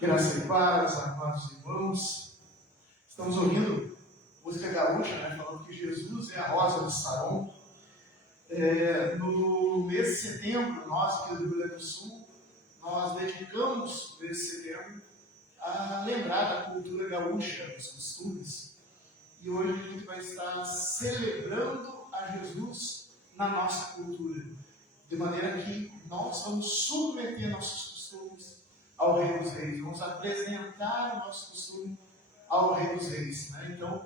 Graça e paz, amados irmãos. Estamos ouvindo música gaúcha, falando que Jesus é a rosa de Saron. No mês de setembro, nós aqui do Rio Grande do Sul, nós dedicamos o mês de setembro a lembrar da cultura gaúcha, dos costumes. E hoje a gente vai estar celebrando a Jesus na nossa cultura, de maneira que nós vamos submeter nossos costumes ao Rei dos Reis, vamos apresentar o nosso costume ao Rei dos Reis. Então,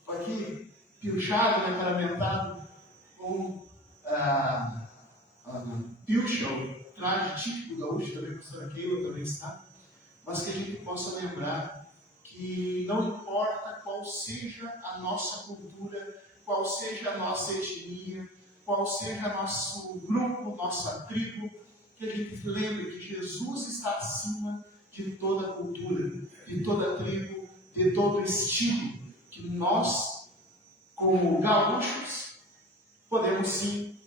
estou aqui pilchado, paramentado com pilcha, o traje típico gaúcho, também a pastora Keila também está, mas que a gente possa lembrar que não importa qual seja a nossa cultura, qual seja a nossa etnia, qual seja nosso grupo, nossa tribo, que a gente lembre que Jesus está acima de toda cultura, de toda tribo, de todo estilo, que nós, como gaúchos, podemos sim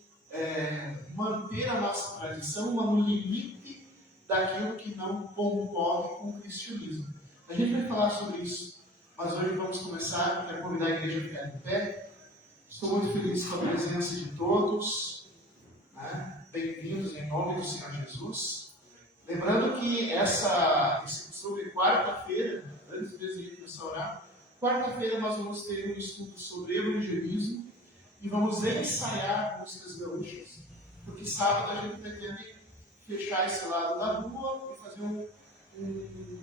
manter a nossa tradição, mas no limite daquilo que não concorre com o cristianismo. A gente vai falar sobre isso, mas hoje vamos começar. Quero convidar a igreja a ficar de pé. Estou muito feliz com a presença de todos. Bem-vindos em nome do Senhor Jesus. Lembrando que esse costume, quarta-feira, antes de a gente começar a orar, quarta-feira nós vamos ter um estudo sobre evangelismo e vamos ensaiar músicas gaúchas, porque sábado a gente pretende fechar esse lado da rua e fazer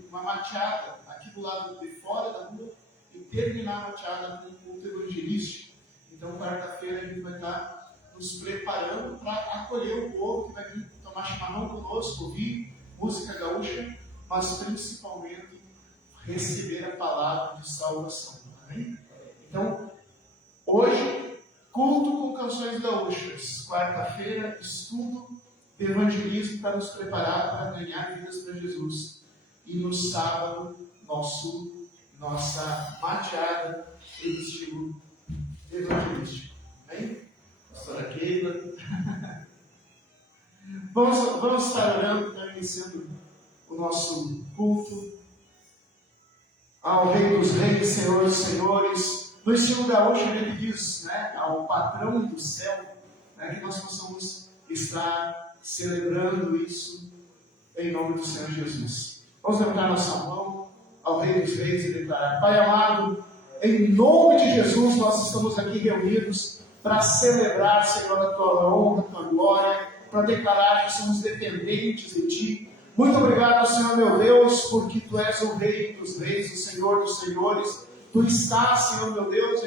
uma mateada aqui do lado de fora da rua e terminar a mateada com um culto evangelístico. Então, quarta-feira a gente vai estar nos preparando para acolher o povo que vai vir tomar chimarrão conosco, ouvir música gaúcha, mas principalmente receber a palavra de salvação. Amém? Então, hoje, culto com canções gaúchas. Quarta-feira, estudo de evangelismo para nos preparar para ganhar vidas para Jesus. E no sábado, nossa mateada em estilo evangelístico. Amém? Pastora Keila. Vamos estar orando, iniciando o nosso culto ao Rei dos Reis, Senhor dos Senhores. No estilo gaúcho, a gente diz ao patrão do céu, que nós possamos estar celebrando isso em nome do Senhor Jesus. Vamos levantar nossa mão ao Rei dos Reis e declarar: Pai amado, em nome de Jesus, nós estamos aqui reunidos para celebrar, Senhor, a Tua honra, a Tua glória, para declarar que somos dependentes de Ti. Muito obrigado, Senhor meu Deus, porque Tu és o Rei dos Reis, o Senhor dos Senhores. Tu estás, Senhor meu Deus,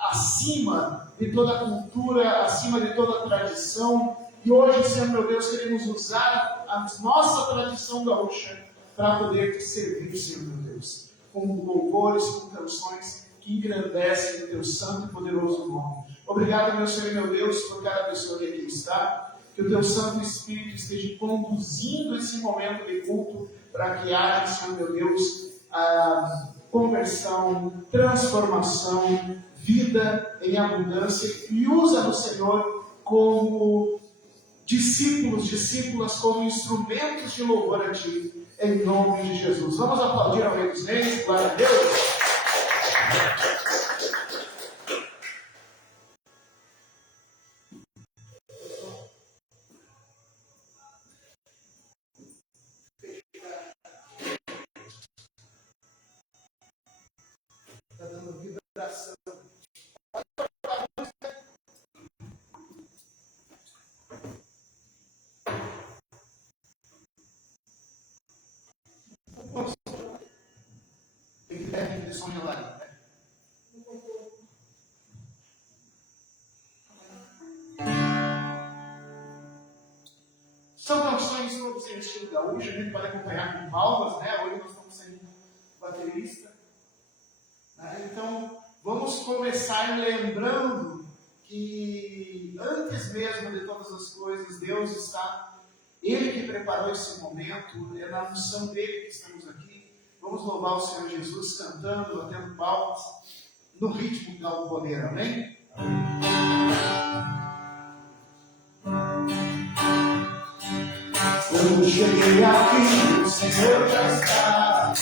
acima de toda cultura, acima de toda tradição. E hoje, Senhor meu Deus, queremos usar a nossa tradição gaúcha para poder Te servir, Senhor meu Deus, com louvores, com canções que engrandecem o Teu santo e poderoso nome. Obrigado, meu Senhor e meu Deus, por cada pessoa que aqui está. Que o Teu Santo Espírito esteja conduzindo esse momento de culto para que haja, Senhor meu Deus, a conversão, transformação, vida em abundância, e usa-nos, Senhor, como discípulos, discípulas, como instrumentos de louvor a Ti, em nome de Jesus. Vamos aplaudir ao Rei dos Reis, glória a Deus. Está dando vibração. Tem que ter de som gelado, São canções todas em estilo gaúcho, a gente pode acompanhar com palmas, Hoje nós estamos sem baterista. Então, vamos começar lembrando que antes mesmo de todas as coisas, Deus está, Ele que preparou esse momento, é na unção dEle que estamos aqui. Vamos louvar o Senhor Jesus cantando, batendo palmas, no ritmo galponeiro, amém? O cheguei aqui, o Senhor já estava.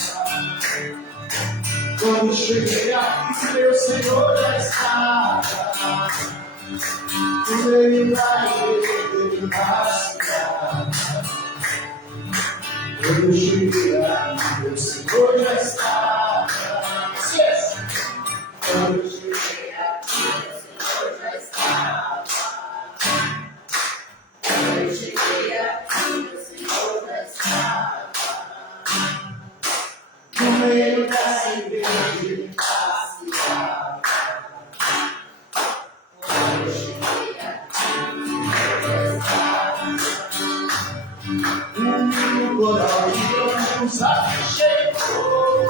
Quando cheguei aqui, meu Senhor já estava. No meio da igreja da cidade. Quando cheguei aqui, meu Senhor já estava. Quando cheguei aqui, meu Senhor já estava. Quando cheguei aqui, meu Senhor já estava. No meio da igreja da cidade. Quando cheguei aqui, meu Senhor já estava. O coral de anjos aqui chegou.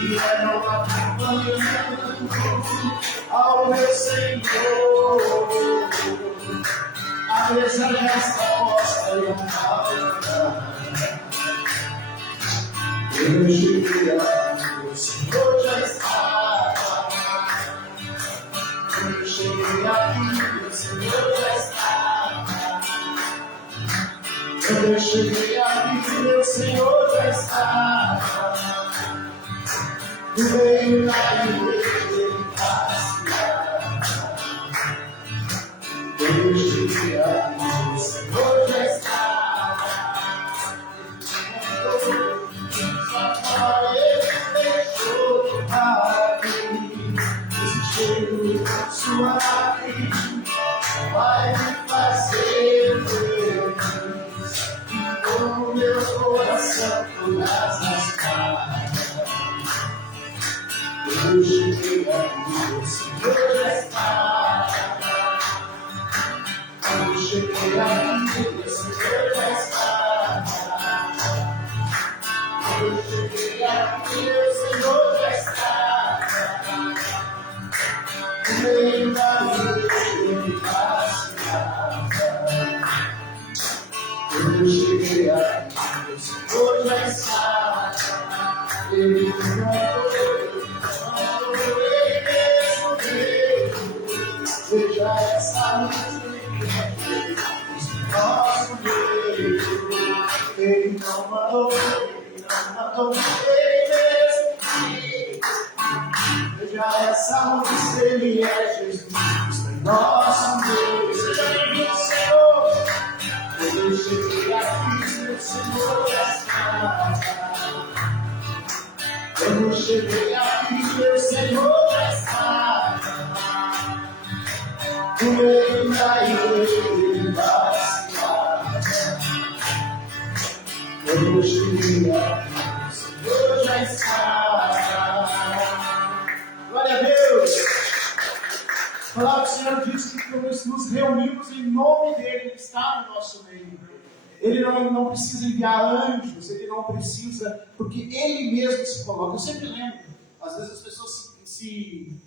E eram acompanhando ao meu Senhor. A mesa resta posta e amada. Eu cheguei aqui, o Senhor já estava. Eu cheguei aqui, o Senhor já estava. Eu cheguei aqui, meu Senhor já estava. No meio da igreja da cidade. Eu cheguei aqui, o Senhor já estava. Só Ele deixou para mim. Esse cheiro suave vai me fazer feliz. E com o meu coração todas as caras. Eu cheguei aqui, o Senhor já estava. Eu cheguei aqui, o Senhor já estava. Eu cheguei aqui, o Senhor já estava. No meio da igreja da cidade. Eu cheguei aqui, o Senhor já estava. Ele não seja essa luz nosso meio. Ele não mandou, ele mesmo. Seja essa luz, ele é Jesus em nosso meio. Seja bem-vindo, Senhor. Eu cheguei aqui, o Senhor já está. Eu cheguei aqui, meu Senhor já está. No meio da igreja da cidade. Eu cheguei aqui, o Senhor já está. Glória a Deus. A palavra do Senhor diz que quando nós nos reunimos em nome dEle, Ele está no nosso meio. Ele não precisa enviar anjos, Ele não precisa, porque Ele mesmo se coloca. Eu sempre lembro, às vezes as pessoas se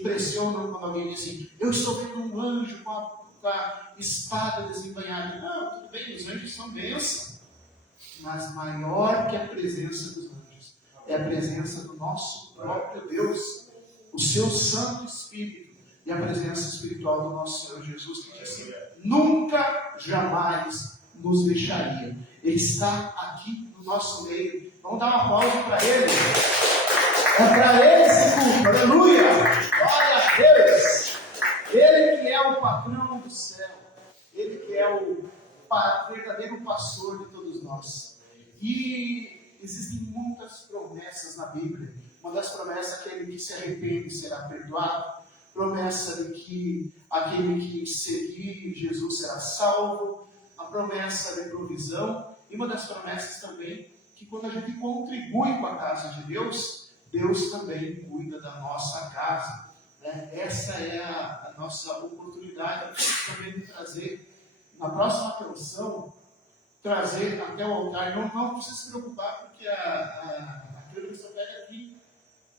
impressionam quando alguém diz assim: eu estou vendo um anjo com a espada desembainhada. Não, tudo bem, os anjos são bênçãos, mas maior que a presença dos anjos é a presença do nosso próprio Deus, o seu Santo Espírito e a presença espiritual do nosso Senhor Jesus, que disse: nunca, jamais nos deixaria. Ele está aqui no nosso meio. Vamos dar uma pausa para Ele. É para Ele esse culto. Aleluia! Glória a Deus! Ele que é o patrão do céu. Ele que é o verdadeiro pastor de todos nós. E existem muitas promessas na Bíblia. Uma das promessas é que aquele que se arrepende será perdoado. Promessa de que aquele que seguir Jesus será salvo. A promessa de provisão. E uma das promessas também, que quando a gente contribui com a casa de Deus, Deus também cuida da nossa casa. Essa é a nossa oportunidade também de trazer, na próxima canção, trazer até o altar. Não precisa se preocupar, porque a câmera só pega aqui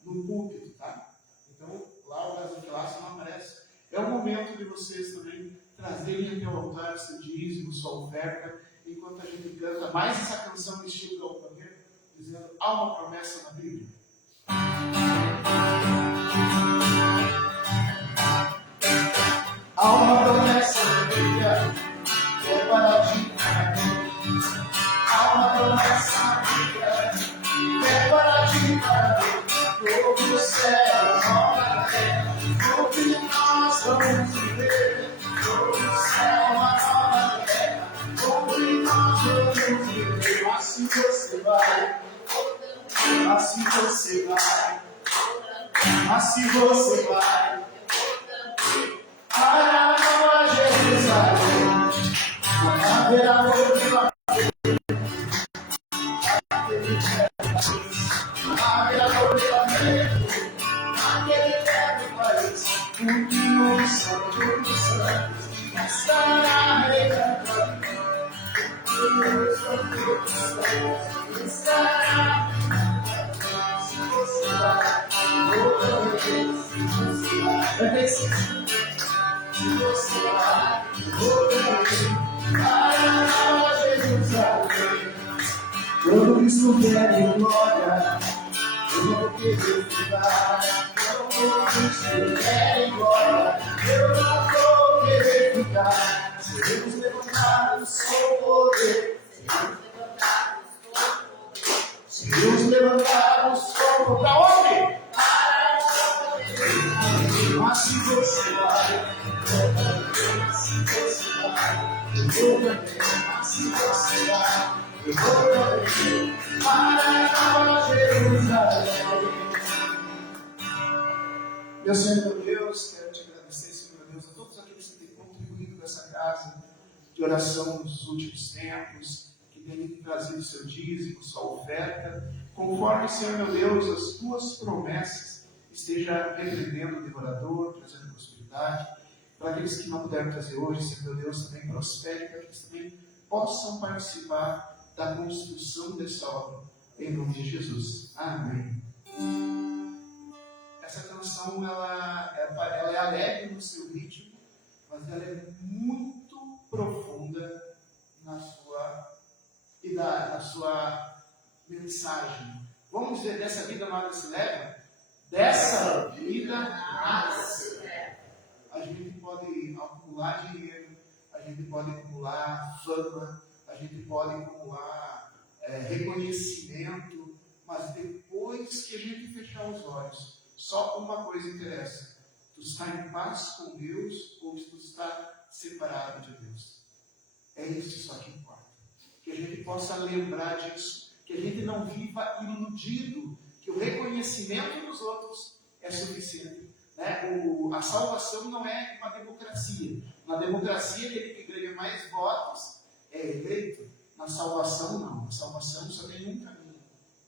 no púlpito, tá? Então, lá o gaso de laço não aparece. É o momento de vocês também trazerem até o altar seu dízimo, sua oferta, enquanto a gente canta mais essa canção no estilo do altaneiro, dizendo: há uma promessa na Bíblia. Há uma promessa na Bíblia que é para ti. nossa vida é para ti, todo o céu, nova terra, o que nós vamos viver, todo o céu, uma nova terra, o que nós vamos viver. Assim você vai, assim você vai, assim você vai para a Nova Jerusalém, haverá noite. Haverá avivamento naquele eterno país, porque o Santo dos Santos estará reinando. O Santo dos Santos estará. Se você vai, outra vez, se você vai, se você vai, outra vez, para a Nova Jerusalém. Quando Cristo vier em glória, eu não vou querer ficar. Quando Cristo vier em glória, eu não vou querer ficar. Seremos levantados com poder. Seremos levantados com poder. Para onde? Mas se você vai, se você vai, eu vou também. Mas se você vai, eu vou também para a Nova Jerusalém. Meu Senhor, meu Deus, quero te agradecer, Senhor, meu Deus, a todos aqueles que têm contribuído com essa casa de oração nos últimos tempos, que têm trazido seu dízimo, sua oferta, conforme, Senhor, meu Deus, as tuas promessas esteja repreendendo o devorador, trazendo prosperidade. Para aqueles que não puderam trazer hoje, Senhor, meu Deus, também prospere, para que eles também possam participar da construção dessa obra, em nome de Jesus. Amém. Essa canção, ela é alegre no seu ritmo, mas ela é muito profunda na sua mensagem. Vamos dizer, dessa vida nada se leva? Dessa vida nada se leva. A gente pode acumular dinheiro, a gente pode acumular fama, a gente pode acumular reconhecimento, mas depois que a gente fechar os olhos, só uma coisa interessa: tu está em paz com Deus ou tu está separado de Deus? É isso só que importa. Que a gente possa lembrar disso, que a gente não viva iludido, que o reconhecimento dos outros é suficiente. Né? A salvação não é uma democracia. Na democracia, aquele que ganha mais votos é eleito. Na salvação, não. Na salvação só tem um caminho: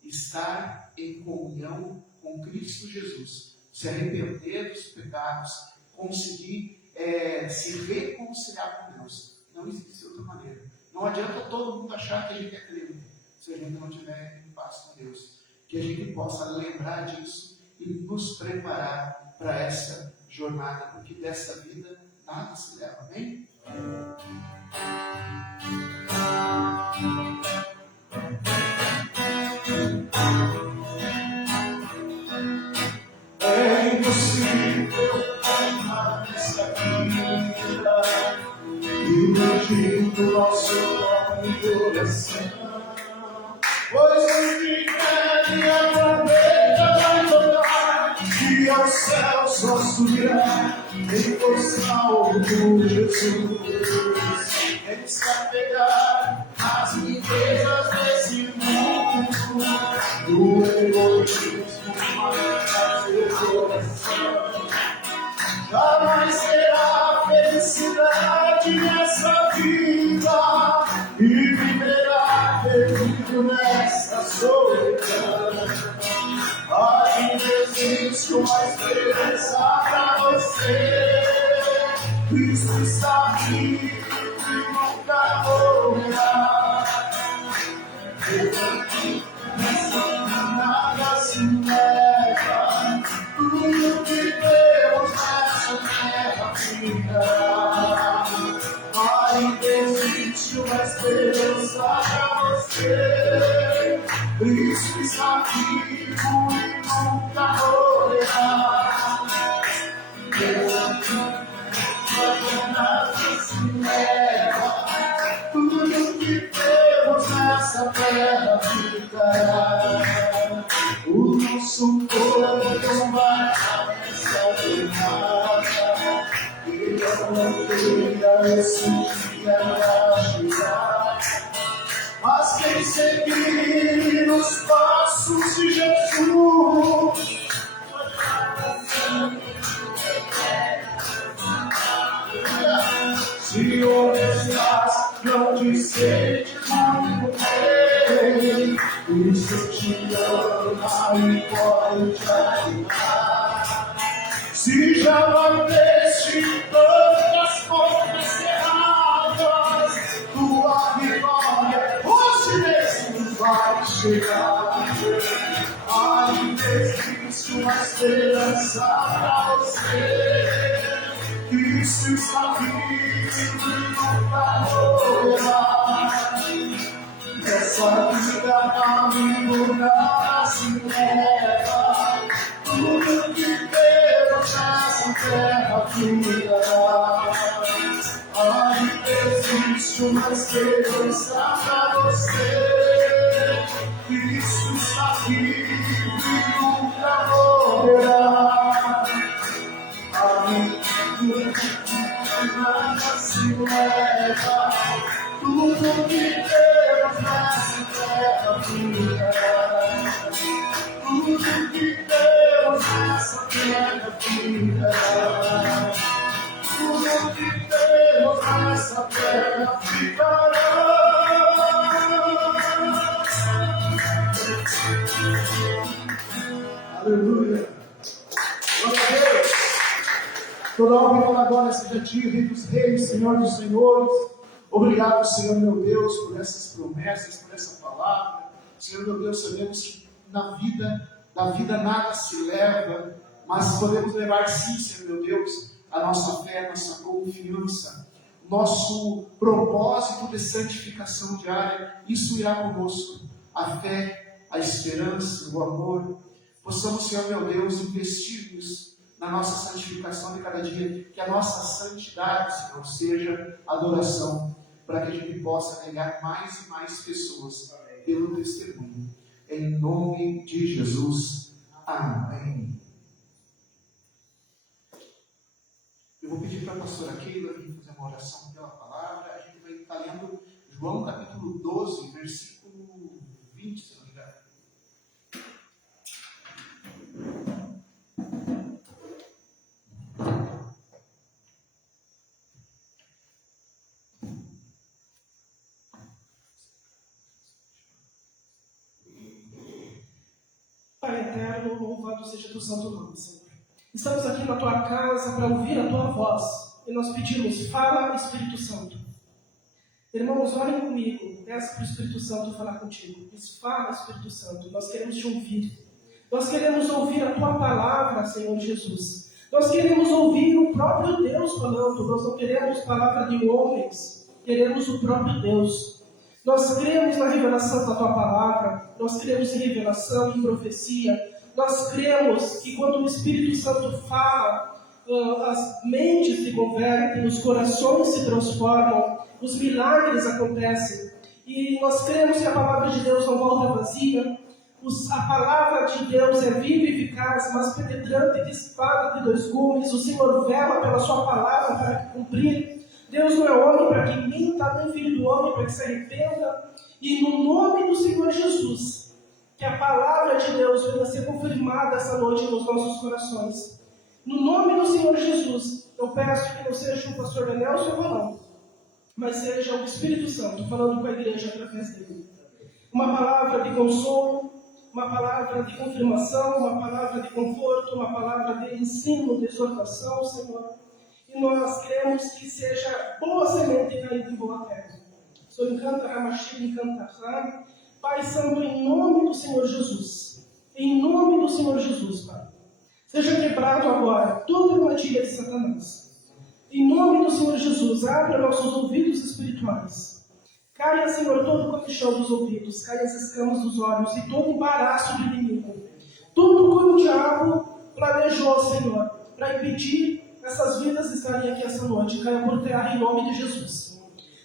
estar em comunhão com Cristo Jesus. Se arrepender dos pecados, conseguir se reconciliar com Deus. Não existe outra maneira. Não adianta todo mundo achar que a gente é crente, se a gente não estiver em paz com Deus. Que a gente possa lembrar disso e nos preparar para essa jornada, porque dessa vida nada se leva. Amém? É impossível amar essa vida e mentir do nosso próprio coração, pois o que pede aproveita vai tocar e ao céu só subirá em força por Jesus. Ele está pegar as riquezas desse mundo, do egoísmo, mas o coração. Jamais terá felicidade nessa vida e viverá perdido nessa solidão. Ainda existe uma esperança para você. Cristo está aqui e nunca morrerá. Nessa nada se leva, tudo que Deus nessa terra fica. Ainda existe uma esperança para você. Cristo está vivo e nunca morrerá. Nada se leva, tudo que temos nessa terra esse dia vai chegar. Mas quem seguir os passos de Jesus, se onde estás, não te sente muito bem, isso te ama e pode te ajudar. Se já bateste tantas portas cerradas, tua vitória hoje mesmo vai chegar. Ainda existe uma esperança para você. Cristo está vivo e nunca morrerá. Essa vida caminho nada se leva. Tudo que Deus nessa terra cuidará. Ainda existe uma esperança para você. Cristo está vivo e nunca morrerá. Tudo que nada se leva, tudo que Deus nessa terra cuidará. Tudo que Deus nessa terra cuidará. Tudo que Deus nessa terra ficará. Aleluia. Glória a Deus. Toda honra e toda glória seja a Ti, Rei dos Reis, Senhor dos Senhores. Obrigado, Senhor meu Deus, por essas promessas, por essa palavra. Senhor meu Deus, sabemos que da vida nada se leva, mas podemos levar sim, Senhor meu Deus, a nossa fé, a nossa confiança, nosso propósito de santificação diária. Isso irá conosco. A fé, a esperança, o amor. Possamos, Senhor meu Deus, investir nisso, na nossa santificação de cada dia, que a nossa santidade, Senhor, seja adoração, para que a gente possa ganhar mais e mais pessoas pelo testemunho. Em nome de Jesus. Amém. Eu vou pedir para a pastora Keila vir fazer uma oração pela palavra. A gente vai estar lendo João capítulo 12, versículo 20, se não me engano. Pai eterno, louvado seja teu santo nome, Senhor. Estamos aqui na tua casa para ouvir a tua voz. E nós pedimos, fala, Espírito Santo. Irmãos, olhem comigo. Peça para o Espírito Santo falar contigo. Diz, fala, Espírito Santo. Nós queremos te ouvir. Nós queremos ouvir a tua palavra, Senhor Jesus. Nós queremos ouvir o próprio Deus falando. Nós não queremos palavra de homens. Queremos o próprio Deus. Nós cremos na revelação da tua palavra. Nós cremos em revelação, em profecia. Nós cremos que quando o Espírito Santo fala, as mentes se convertem, os corações se transformam, os milagres acontecem. E nós cremos que a palavra de Deus não volta vazia. A palavra de Deus é viva e eficaz, mas penetrante que espada de dois gumes. O Senhor vela pela sua palavra para cumprir. Deus não é homem para que minta, nem filho do homem para que se arrependa. E no nome do Senhor Jesus, que a palavra de Deus venha ser confirmada essa noite nos nossos corações. No nome do Senhor Jesus, eu peço que não seja o pastor Benelson ou não, mas seja o Espírito Santo falando com a igreja através dele. Uma palavra de consolo, uma palavra de confirmação, uma palavra de conforto, uma palavra de ensino, de exortação, Senhor. E nós queremos que seja boa semente caindo em boa terra. Senhor, encanta Ramachim, encanta Ram. Pai Santo, em nome do Senhor Jesus. Em nome do Senhor Jesus, Pai. Seja quebrado agora toda a armadilha de Satanás. Em nome do Senhor Jesus, abra nossos ouvidos espirituais. Caia, Senhor, todo o comichão dos ouvidos, caia as escamas dos olhos e todo embaraço do inimigo. Tudo que o diabo planejou, Senhor, para impedir essas vidas estarem aqui essa noite, caia por terra em nome de Jesus.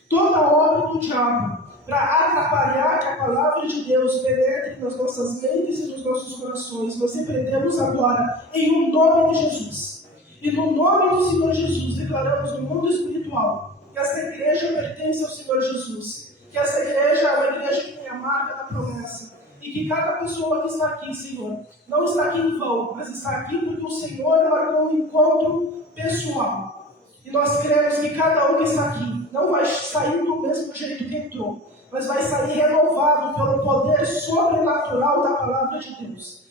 Toda obra do diabo para atrapalhar que a palavra de Deus penetre nas nossas mentes e nos nossos corações, nós repreendemos agora em nome de Jesus. E no nome do Senhor Jesus, declaramos no mundo espiritual que esta igreja pertence ao Senhor Jesus, que esta igreja é uma igreja que tem a marca da promessa, e que cada pessoa que está aqui, Senhor, não está aqui em vão, mas está aqui porque o Senhor marcou um encontro pessoal. E nós queremos que cada um que está aqui não vai sair do mesmo jeito que entrou, mas vai sair renovado pelo poder sobrenatural da palavra de Deus.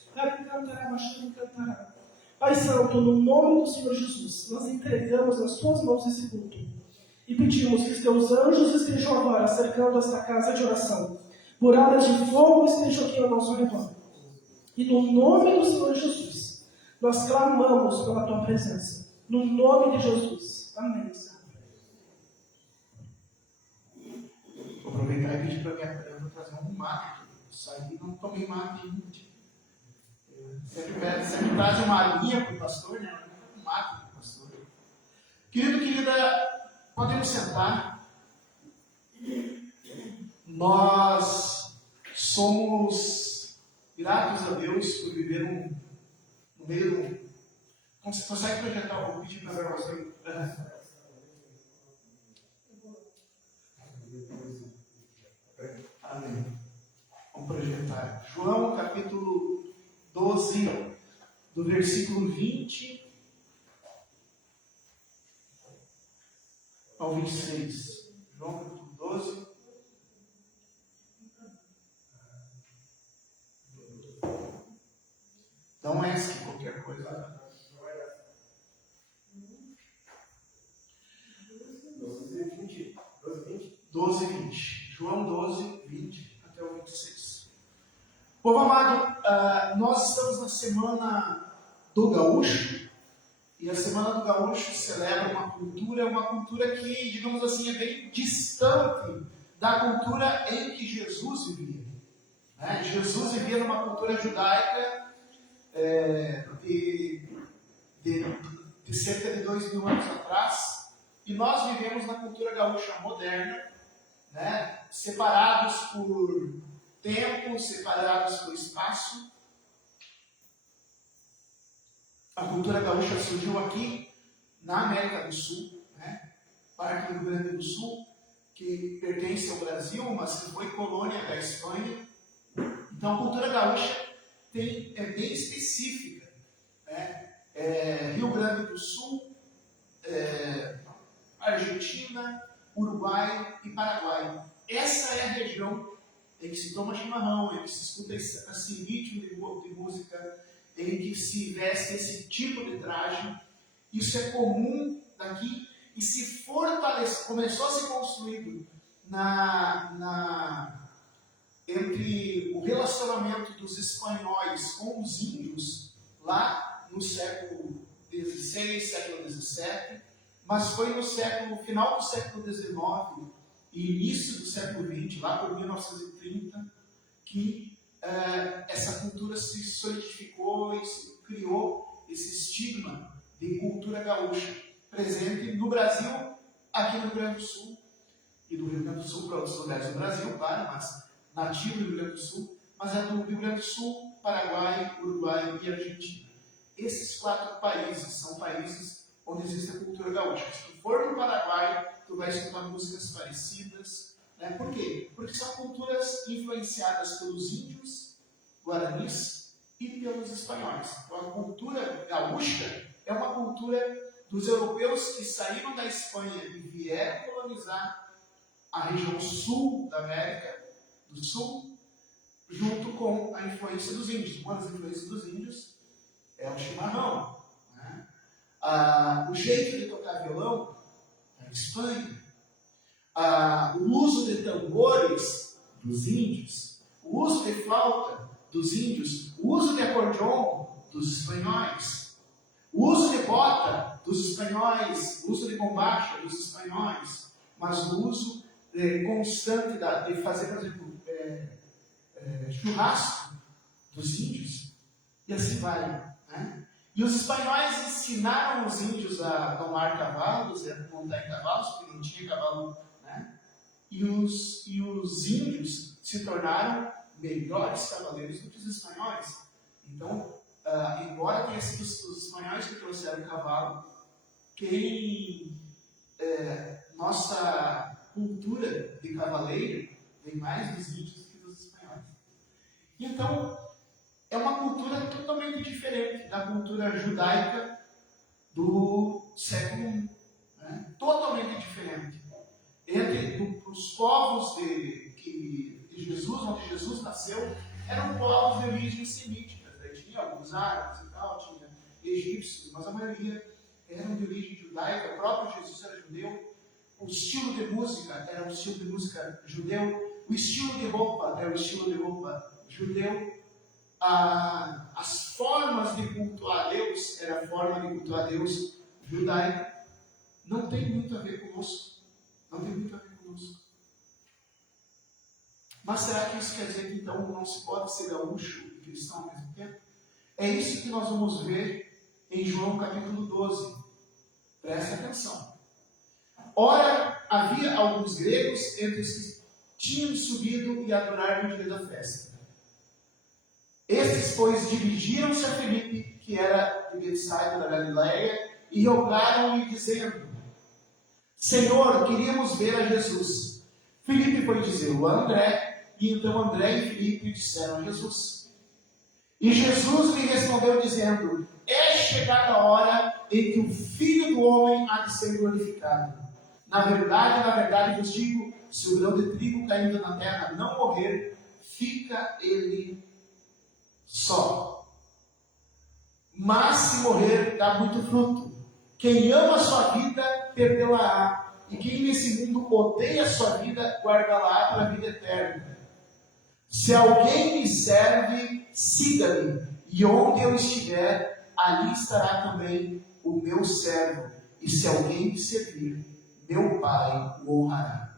Pai Santo, no nome do Senhor Jesus, nós entregamos nas tuas mãos esse culto e pedimos que os teus anjos estejam agora cercando esta casa de oração. Muralhas de fogo estejam aqui ao nosso redor. E no nome do Senhor Jesus, nós clamamos pela tua presença. No nome de Jesus. Amém, Senhor. Vou aproveitar e pedir para minha trazer um mate. Saí não tomei mate ainda. Sempre traz uma aguinha para o pastor, né? Um mate para o pastor. Querido, querida, podemos sentar. Nós somos gratos a Deus por viver no meio do... Você consegue projetar? Vou pedir para você. Amém. Vamos projetar. João, capítulo 12, do versículo 20 ao 26. João, capítulo 12. Dá um S, qualquer coisa. 12, 20. João 12, 20 até o 26. Povo amado, nós estamos na Semana do Gaúcho, e a Semana do Gaúcho celebra uma cultura que, digamos assim, é bem distante da cultura em que Jesus vivia. Né? Jesus vivia numa cultura judaica de cerca de 2.000 anos atrás, e nós vivemos na cultura gaúcha moderna, né? Separados por tempo, separados por espaço. A cultura gaúcha surgiu aqui na América do Sul, né? Parte do Rio Grande do Sul, que pertence ao Brasil, mas que foi colônia da Espanha. Então a cultura gaúcha é bem específica, né? Rio Grande do Sul, Argentina, Uruguai e Paraguai. Essa é a região em que se toma chimarrão, em que se escuta esse ritmo de música, em que se veste esse tipo de traje. Isso é comum daqui e se fortaleceu, começou a ser construído entre o relacionamento dos espanhóis com os índios lá no século XVI, século XVII, mas foi no final do século XIX e início do século XX, lá por 1930, que essa cultura se solidificou e se criou esse estigma de cultura gaúcha, presente no Brasil, aqui no Rio Grande do Sul, e do Rio Grande do Sul para outros lugares do Brasil, claro, mas nativo do Rio Grande do Sul, mas é do Rio Grande do Sul, Paraguai, Uruguai e Argentina. Esses 4 países são países onde existe a cultura gaúcha. Se tu for no Paraguai, tu vai escutar músicas parecidas. Né? Por quê? Porque são culturas influenciadas pelos índios, guaranis e pelos espanhóis. Então a cultura gaúcha é uma cultura dos europeus que saíram da Espanha e vieram colonizar a região sul da América do Sul, junto com a influência dos índios. Uma das influências dos índios é o chimarrão. Né? O jeito de tocar violão é na Espanha. O uso de tambores dos índios, o uso de flauta dos índios, o uso de acordeon dos espanhóis, o uso de bota dos espanhóis, o uso de bombacha dos espanhóis, mas o uso constante de fazer, por exemplo, churrasco dos índios, e assim vai. Né? E os espanhóis ensinaram os índios a domar cavalos, a montar em cavalos, porque não tinha cavalo, né? E os índios se tornaram melhores cavaleiros do que os espanhóis. Então, embora tenha sido os espanhóis que trouxeram o cavalo, quem nossa cultura de cavaleiro vem mais dos índios que dos espanhóis. Então, é uma cultura totalmente diferente da cultura judaica do século I. Né? Totalmente diferente. Entre os povos de Jesus, onde Jesus nasceu, eram povos de origem semítica. Tinha alguns árabes e tal, tinha egípcios, mas a maioria eram de origem judaica. O próprio Jesus era judeu. O estilo de música era um estilo de música judeu. O estilo de roupa era o estilo de roupa judeu. As formas de cultuar a Deus era a forma de cultuar a Deus judaica. Não tem muito a ver conosco. Não tem muito a ver conosco. Mas será que isso quer dizer que então não se pode ser gaúcho e cristão ao mesmo tempo? É isso que nós vamos ver em João capítulo 12. Presta atenção. Ora, havia alguns gregos entre os que tinham subido e adoraram no dia da festa. Estes, pois, dirigiram-se a Filipe, que era de Betsaida da Galileia, e rogaram-lhe, dizendo: Senhor, queríamos ver a Jesus. Filipe foi dizer-o a André, e então André e Filipe disseram a Jesus. E Jesus lhe respondeu, dizendo: É chegada a hora em que o Filho do Homem há de ser glorificado. Na verdade vos digo, se o grão de trigo caindo na terra não morrer, fica ele só. Mas se morrer, dá muito fruto. Quem ama a sua vida, perdê-la-á. E quem nesse mundo odeia a sua vida, guarda-la para a vida eterna. Se alguém me serve, siga-me. E onde eu estiver, ali estará também o meu servo. E se alguém me servir, meu Pai o honrará.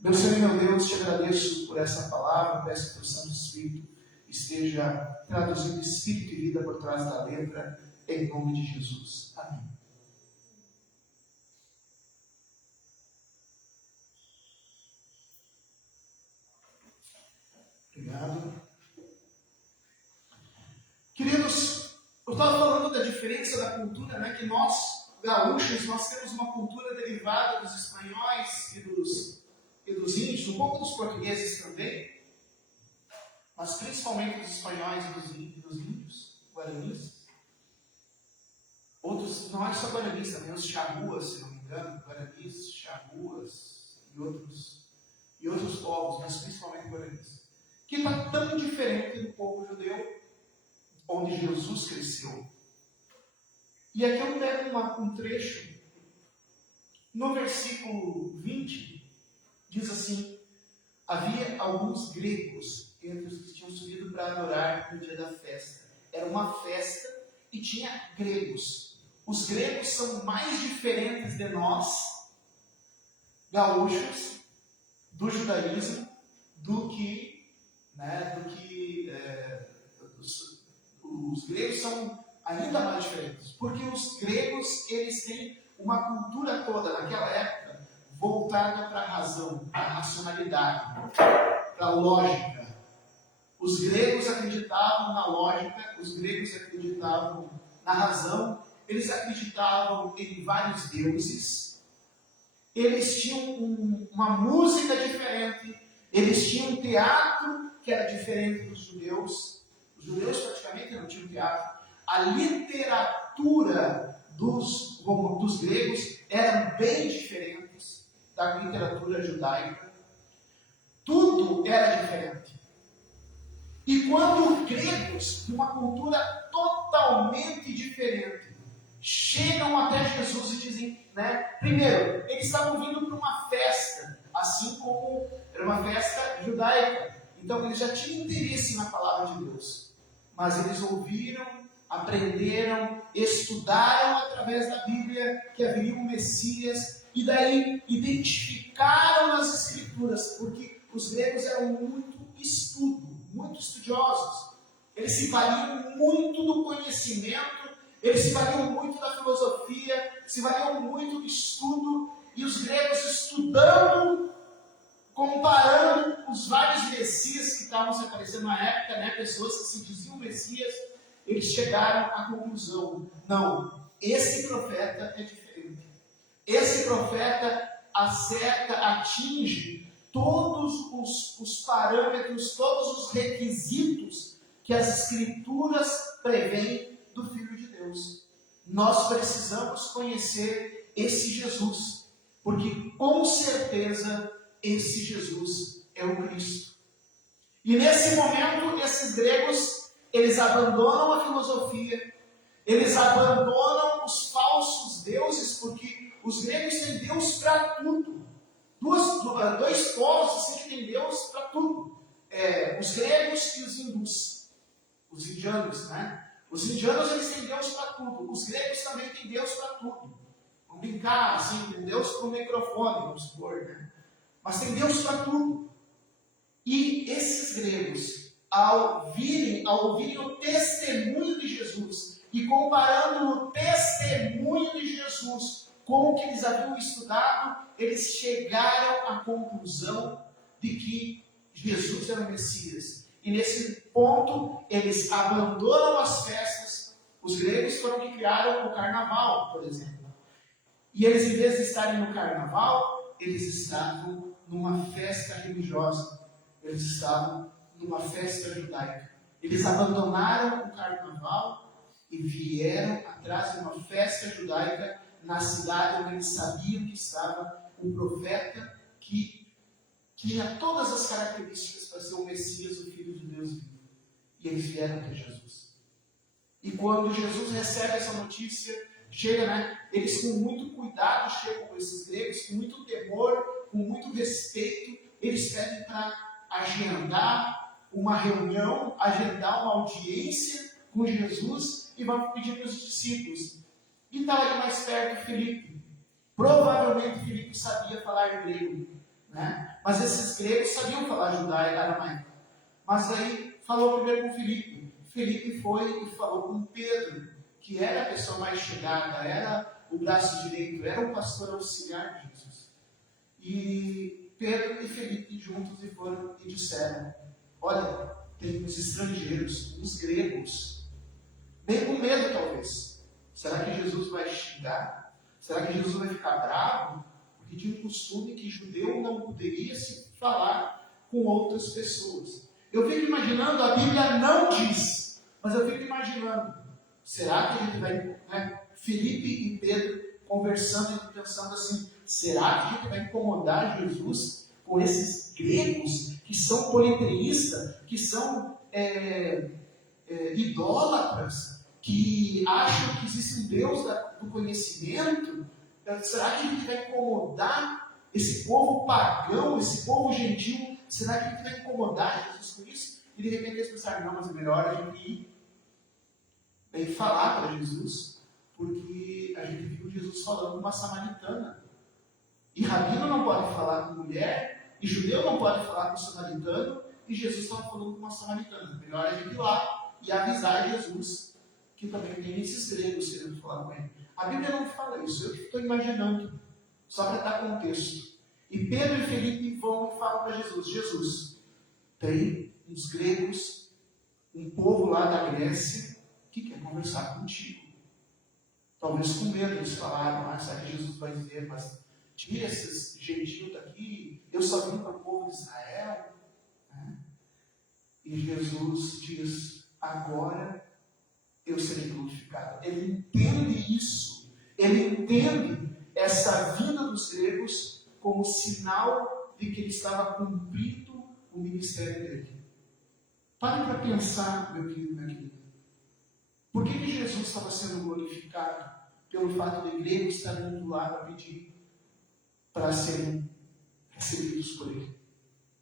Meu Senhor e meu Deus, te agradeço por essa palavra. Peço que o Santo Espírito esteja traduzindo espírito e vida por trás da letra, em nome de Jesus. Amém. Obrigado. Queridos, eu estava falando da diferença da cultura, né? Que nós, gaúchos, nós temos uma cultura derivada dos espanhóis e dos índios, um pouco dos portugueses também, mas principalmente dos espanhóis e dos índios, guaranis. Outros, não é só guaranis, também os charruas, se não me engano, guaranis, charruas e outros povos, mas principalmente guaranis. Que está tão diferente do povo judeu, onde Jesus cresceu. E aqui eu pego um trecho, no versículo 20, diz assim: havia alguns gregos entre os que tinham subido para adorar no dia da festa. Era uma festa e tinha gregos. Os gregos são mais diferentes de nós, gaúchos, do judaísmo, do que os gregos são ainda mais diferentes, porque os gregos eles têm uma cultura toda naquela época voltada para a razão, para a racionalidade, para a lógica. Os gregos acreditavam na lógica, os gregos acreditavam na razão, eles acreditavam em vários deuses, eles tinham uma música diferente, eles tinham um teatro que era diferente dos judeus. Os judeus praticamente não tinham teatro. A literatura dos gregos eram bem diferentes da literatura judaica. Tudo era diferente. E quando gregos, de uma cultura totalmente diferente, chegam até Jesus e dizem, primeiro, eles estavam vindo para uma festa, assim como era uma festa judaica. Então eles já tinham interesse na palavra de Deus. Mas eles ouviram, aprenderam, estudaram através da Bíblia que haveria um Messias, e daí identificaram nas Escrituras, porque os gregos eram muito estudiosos. Eles se valiam muito do conhecimento, eles se valiam muito da filosofia, se valiam muito do estudo, e os gregos estudando, comparando os vários messias que estavam se aparecendo na época, pessoas que se diziam messias, eles chegaram à conclusão: não, esse profeta é diferente. Esse profeta acerta, atinge todos os parâmetros, todos os requisitos que as Escrituras prevêem do Filho de Deus. Nós precisamos conhecer esse Jesus, porque com certeza esse Jesus é o Cristo. E nesse momento, esses gregos, eles abandonam a filosofia, eles abandonam os falsos deuses, porque os gregos têm Deus para tudo. Dois povos assim, que têm Deus para tudo. Os gregos e os hindus. Os indianos, né? Os indianos, eles têm Deus para tudo. Os gregos também têm Deus para tudo. Vamos brincar, assim, tem Deus para o microfone, vamos supor, né? Mas tem Deus para tudo. E esses gregos, ao ouvirem o testemunho de Jesus, e comparando o testemunho de Jesus com o que eles haviam estudado, eles chegaram à conclusão de que Jesus era o Messias. E nesse ponto, eles abandonam as festas. Os gregos foram que criaram o carnaval, por exemplo. E eles, em vez de estarem no carnaval, eles estavam numa festa religiosa. Eles estavam numa festa judaica. Eles abandonaram o carnaval e vieram atrás de uma festa judaica na cidade onde eles sabiam que estava o profeta que tinha todas as características para ser o Messias, o Filho de Deus vivo. E eles vieram até Jesus. E quando Jesus recebe essa notícia, chega, né? Eles com muito cuidado chegam com esses gregos, com muito temor, com muito respeito, eles pedem para agendar uma reunião, agendar uma audiência com Jesus e vão pedir para os discípulos. E está ali mais perto Filipe. Provavelmente Filipe sabia falar grego, né? Mas esses gregos sabiam falar judaico, aramaico. Mas aí falou primeiro com Filipe. Filipe foi e falou com Pedro, que era a pessoa mais chegada, era o braço direito, era o pastor auxiliar de Jesus. E Pedro e Filipe juntos e foram e disseram: olha, tem uns estrangeiros, uns gregos, bem com medo talvez. Será que Jesus vai xingar? Será que Jesus vai ficar bravo? Porque tinha um costume que judeu não poderia se falar com outras pessoas. Eu fico imaginando, a Bíblia não diz, mas eu fico imaginando, será que a gente vai, né, Filipe e Pedro conversando e pensando assim, será que a gente vai incomodar Jesus com esses gregos que são politeístas, que são idólatras, que acham que existe um Deus do conhecimento? Será que a gente vai incomodar esse povo pagão, esse povo gentil? Será que a gente vai incomodar Jesus com isso? E de repente eles pensaram, não, mas é melhor a gente ir falar para Jesus, porque a gente viu Jesus falando com uma samaritana. E rabino não pode falar com mulher, e judeu não pode falar com samaritano, e Jesus estava falando com uma samaritana. Melhor a gente ir lá e avisar Jesus que também tem esses gregos querendo falar com ele. A Bíblia não fala isso, eu estou imaginando, só para dar contexto. E Pedro e Felipe vão e falam para Jesus: Jesus, tem uns gregos, um povo lá da Grécia, que quer conversar contigo. Talvez com medo eles falaram, sabe que Jesus vai dizer, mas tira esses gentios daqui, eu só vim para o povo de Israel. Né? E Jesus diz, agora eu serei glorificado. Ele entende isso, ele entende essa vinda dos gregos como sinal de que ele estava cumprindo o ministério dele. Pare para pensar, meu querido, minha querida. Por que Jesus estava sendo glorificado? Pelo fato de gregos estarem indo lá para pedir para serem recebidos por ele.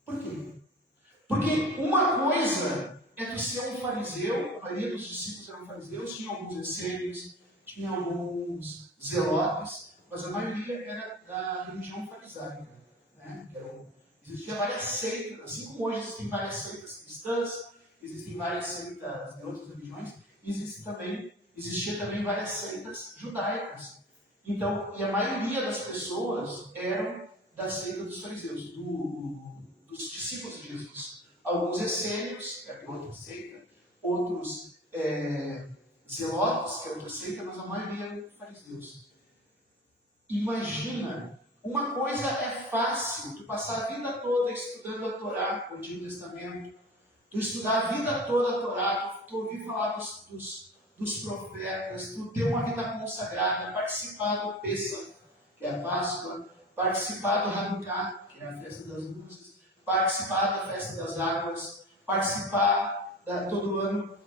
Por quê? Porque uma coisa é tu ser um fariseu, a maioria dos discípulos eram fariseus, tinha alguns essênios, tinha alguns zelotes, mas a maioria era da religião farisaica. Né? Existiam várias seitas, assim como hoje existem várias seitas cristãs, existem várias seitas de outras religiões, existia também várias seitas judaicas. Então, e a maioria das pessoas eram da seita dos fariseus, dos discípulos de Jesus. Alguns essênios, que é outra seita, outros zelotes, que é outra seita, mas a maioria eram fariseus. Imagina Uma coisa é fácil, tu passar a vida toda estudando a Torá, o Antigo Testamento, tu estudar a vida toda a Torá, tu ouvir falar dos profetas, tu ter uma vida consagrada, participar do Pêssego, que é a Páscoa, participar do Hanukkah, que é a festa das luzes, participar da festa das águas, participar todo ano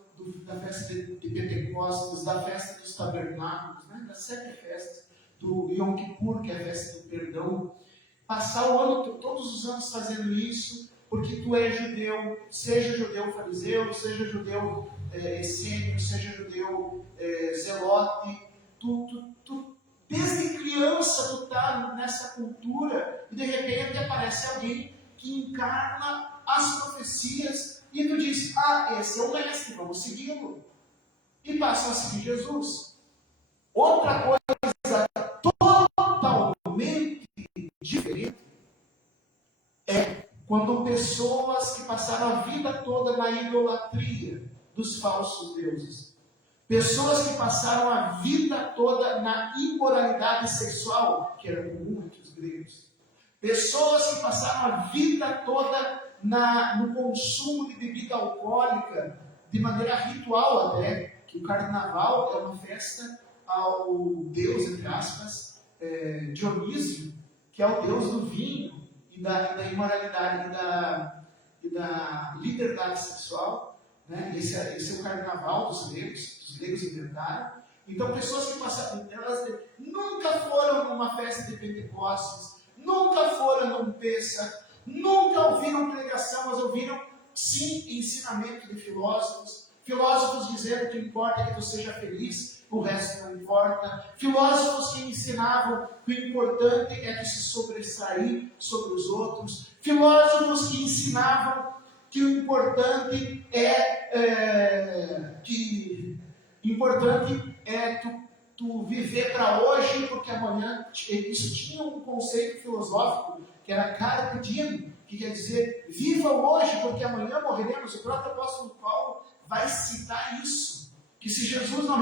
da festa de Pentecostes, da festa dos tabernáculos, né? Das 7 festas, do Yom Kippur, que é a festa do perdão, passar o ano, todos os anos fazendo isso, porque tu és judeu, seja judeu fariseu, seja judeu essênio, seja judeu zelote, tu desde criança tu está nessa cultura e de repente aparece alguém que encarna as profecias e tu diz, esse é o mestre, vamos segui-lo. E passam a seguir Jesus. Outra coisa totalmente diferente é quando pessoas que passaram a vida toda na idolatria dos falsos deuses, pessoas que passaram a vida toda na imoralidade sexual, que era comum entre os gregos, pessoas que passaram a vida toda no consumo de bebida alcoólica, de maneira ritual até, que o carnaval é uma festa ao deus, entre aspas, Dionísio, que é o deus do vinho e da imoralidade e da liberdade sexual, né? Esse é o carnaval dos gregos inventaram. Então pessoas que passaram, elas nunca foram numa festa de Pentecostes, nunca foram num Pêssego, nunca ouviram pregação, mas ouviram sim ensinamento de filósofos dizendo que importa é que tu seja feliz, o resto não importa. Filósofos que ensinavam que o importante é tu se sobressair sobre os outros. Filósofos que ensinavam que o importante é tu viver para hoje, porque amanhã. Isso tinha um conceito filosófico que era carpe diem, que quer dizer viva hoje, porque amanhã morreremos. O próprio apóstolo Paulo vai citar isso, que se Jesus não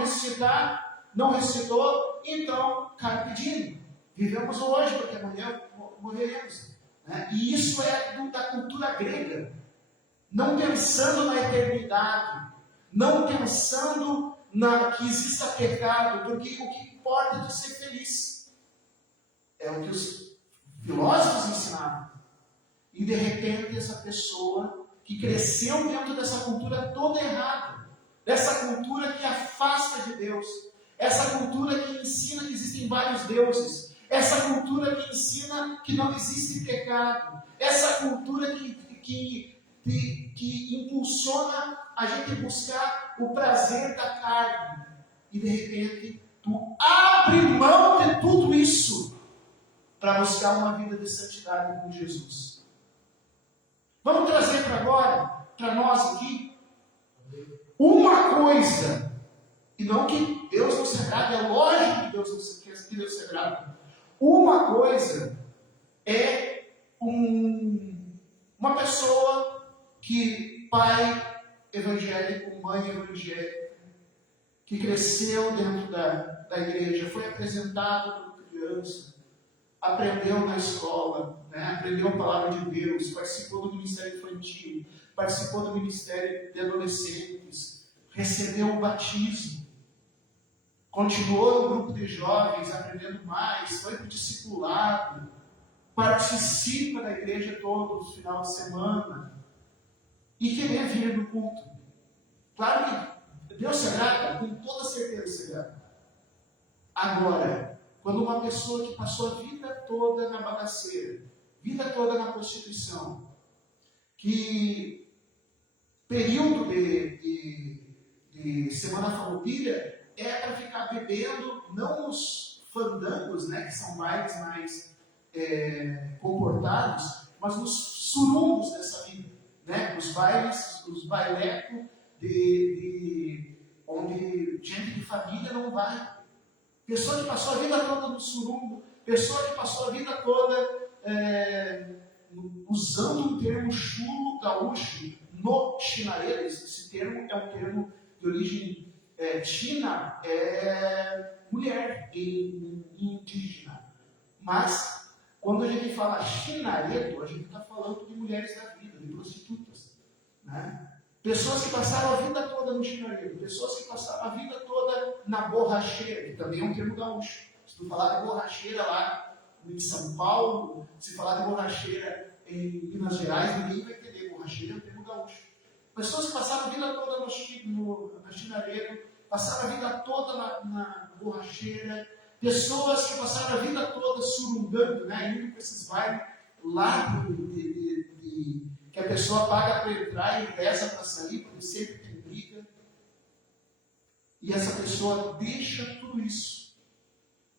ressuscitou, então carpe diem, vivemos hoje, porque amanhã morreremos, né? E isso é da cultura grega, não pensando na eternidade, não pensando que exista pecado, porque o que importa é tu ser feliz, é o que os filósofos ensinavam. E de repente essa pessoa que cresceu dentro dessa cultura toda errada, dessa cultura que afasta de Deus, essa cultura que ensina que existem vários deuses, essa cultura que ensina que não existe pecado, essa cultura que impulsiona a gente buscar o prazer da carne, e de repente tu abre mão de tudo isso para buscar uma vida de santidade com Jesus. Vamos trazer para agora, para nós aqui, uma coisa, e não que Deus não se agrade, é lógico que Deus se agrade. Uma coisa é uma pessoa que, pai evangélico, mãe evangélica, que cresceu dentro da igreja, foi apresentado como criança, aprendeu na escola, né? Aprendeu a palavra de Deus, participou do ministério infantil, participou do ministério de adolescentes, recebeu o batismo, continuou no grupo de jovens, aprendendo mais, foi para o discipulado, participa da igreja todo no final de semana, e querer vir no culto. Claro que Deus se agrada, com toda certeza se agrada. Agora, quando uma pessoa que passou a vida toda na bagaceira, vida toda na prostituição, que período de Semana Farroupilha é para ficar bebendo, não nos fandangos, né, que são bailes mais comportados, mas nos surungos dessa vida, né, os bailes, os bailecos onde gente de família não vai. Pessoa que passou a vida toda no surungo, pessoa que passou a vida toda usando um termo chulo gaúcho no chinareiro. Esse termo é um termo de origem china, mulher indígena. Mas Quando a gente fala chinaredo, a gente está falando de mulheres da vida, de prostitutas. Né? Pessoas que passaram a vida toda no chinaredo, pessoas que passaram a vida toda na borracheira, que também é um termo gaúcho. Se tu falar de borracheira lá em São Paulo, se falar de borracheira em Minas Gerais, ninguém vai entender. Borracheira é um termo gaúcho. Pessoas que passaram a vida toda na chinaredo, passaram a vida toda na borracheira, pessoas que passaram a vida toda surungando, né, indo para esses bairros lá que a pessoa paga para entrar e reza para sair, porque sempre tem briga. E essa pessoa deixa tudo isso.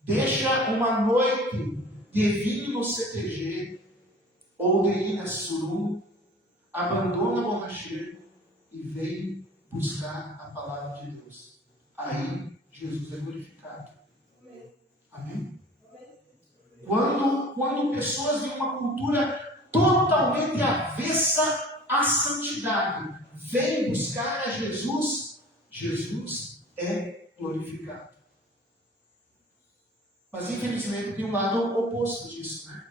Deixa uma noite de vir no CTG ou de ir na surunga, abandona a borracheira e vem buscar a palavra de Deus. Aí Jesus é glorificado. Amém? Quando pessoas de uma cultura totalmente avessa à santidade vêm buscar a Jesus, Jesus é glorificado. Mas infelizmente tem um lado oposto disso, né?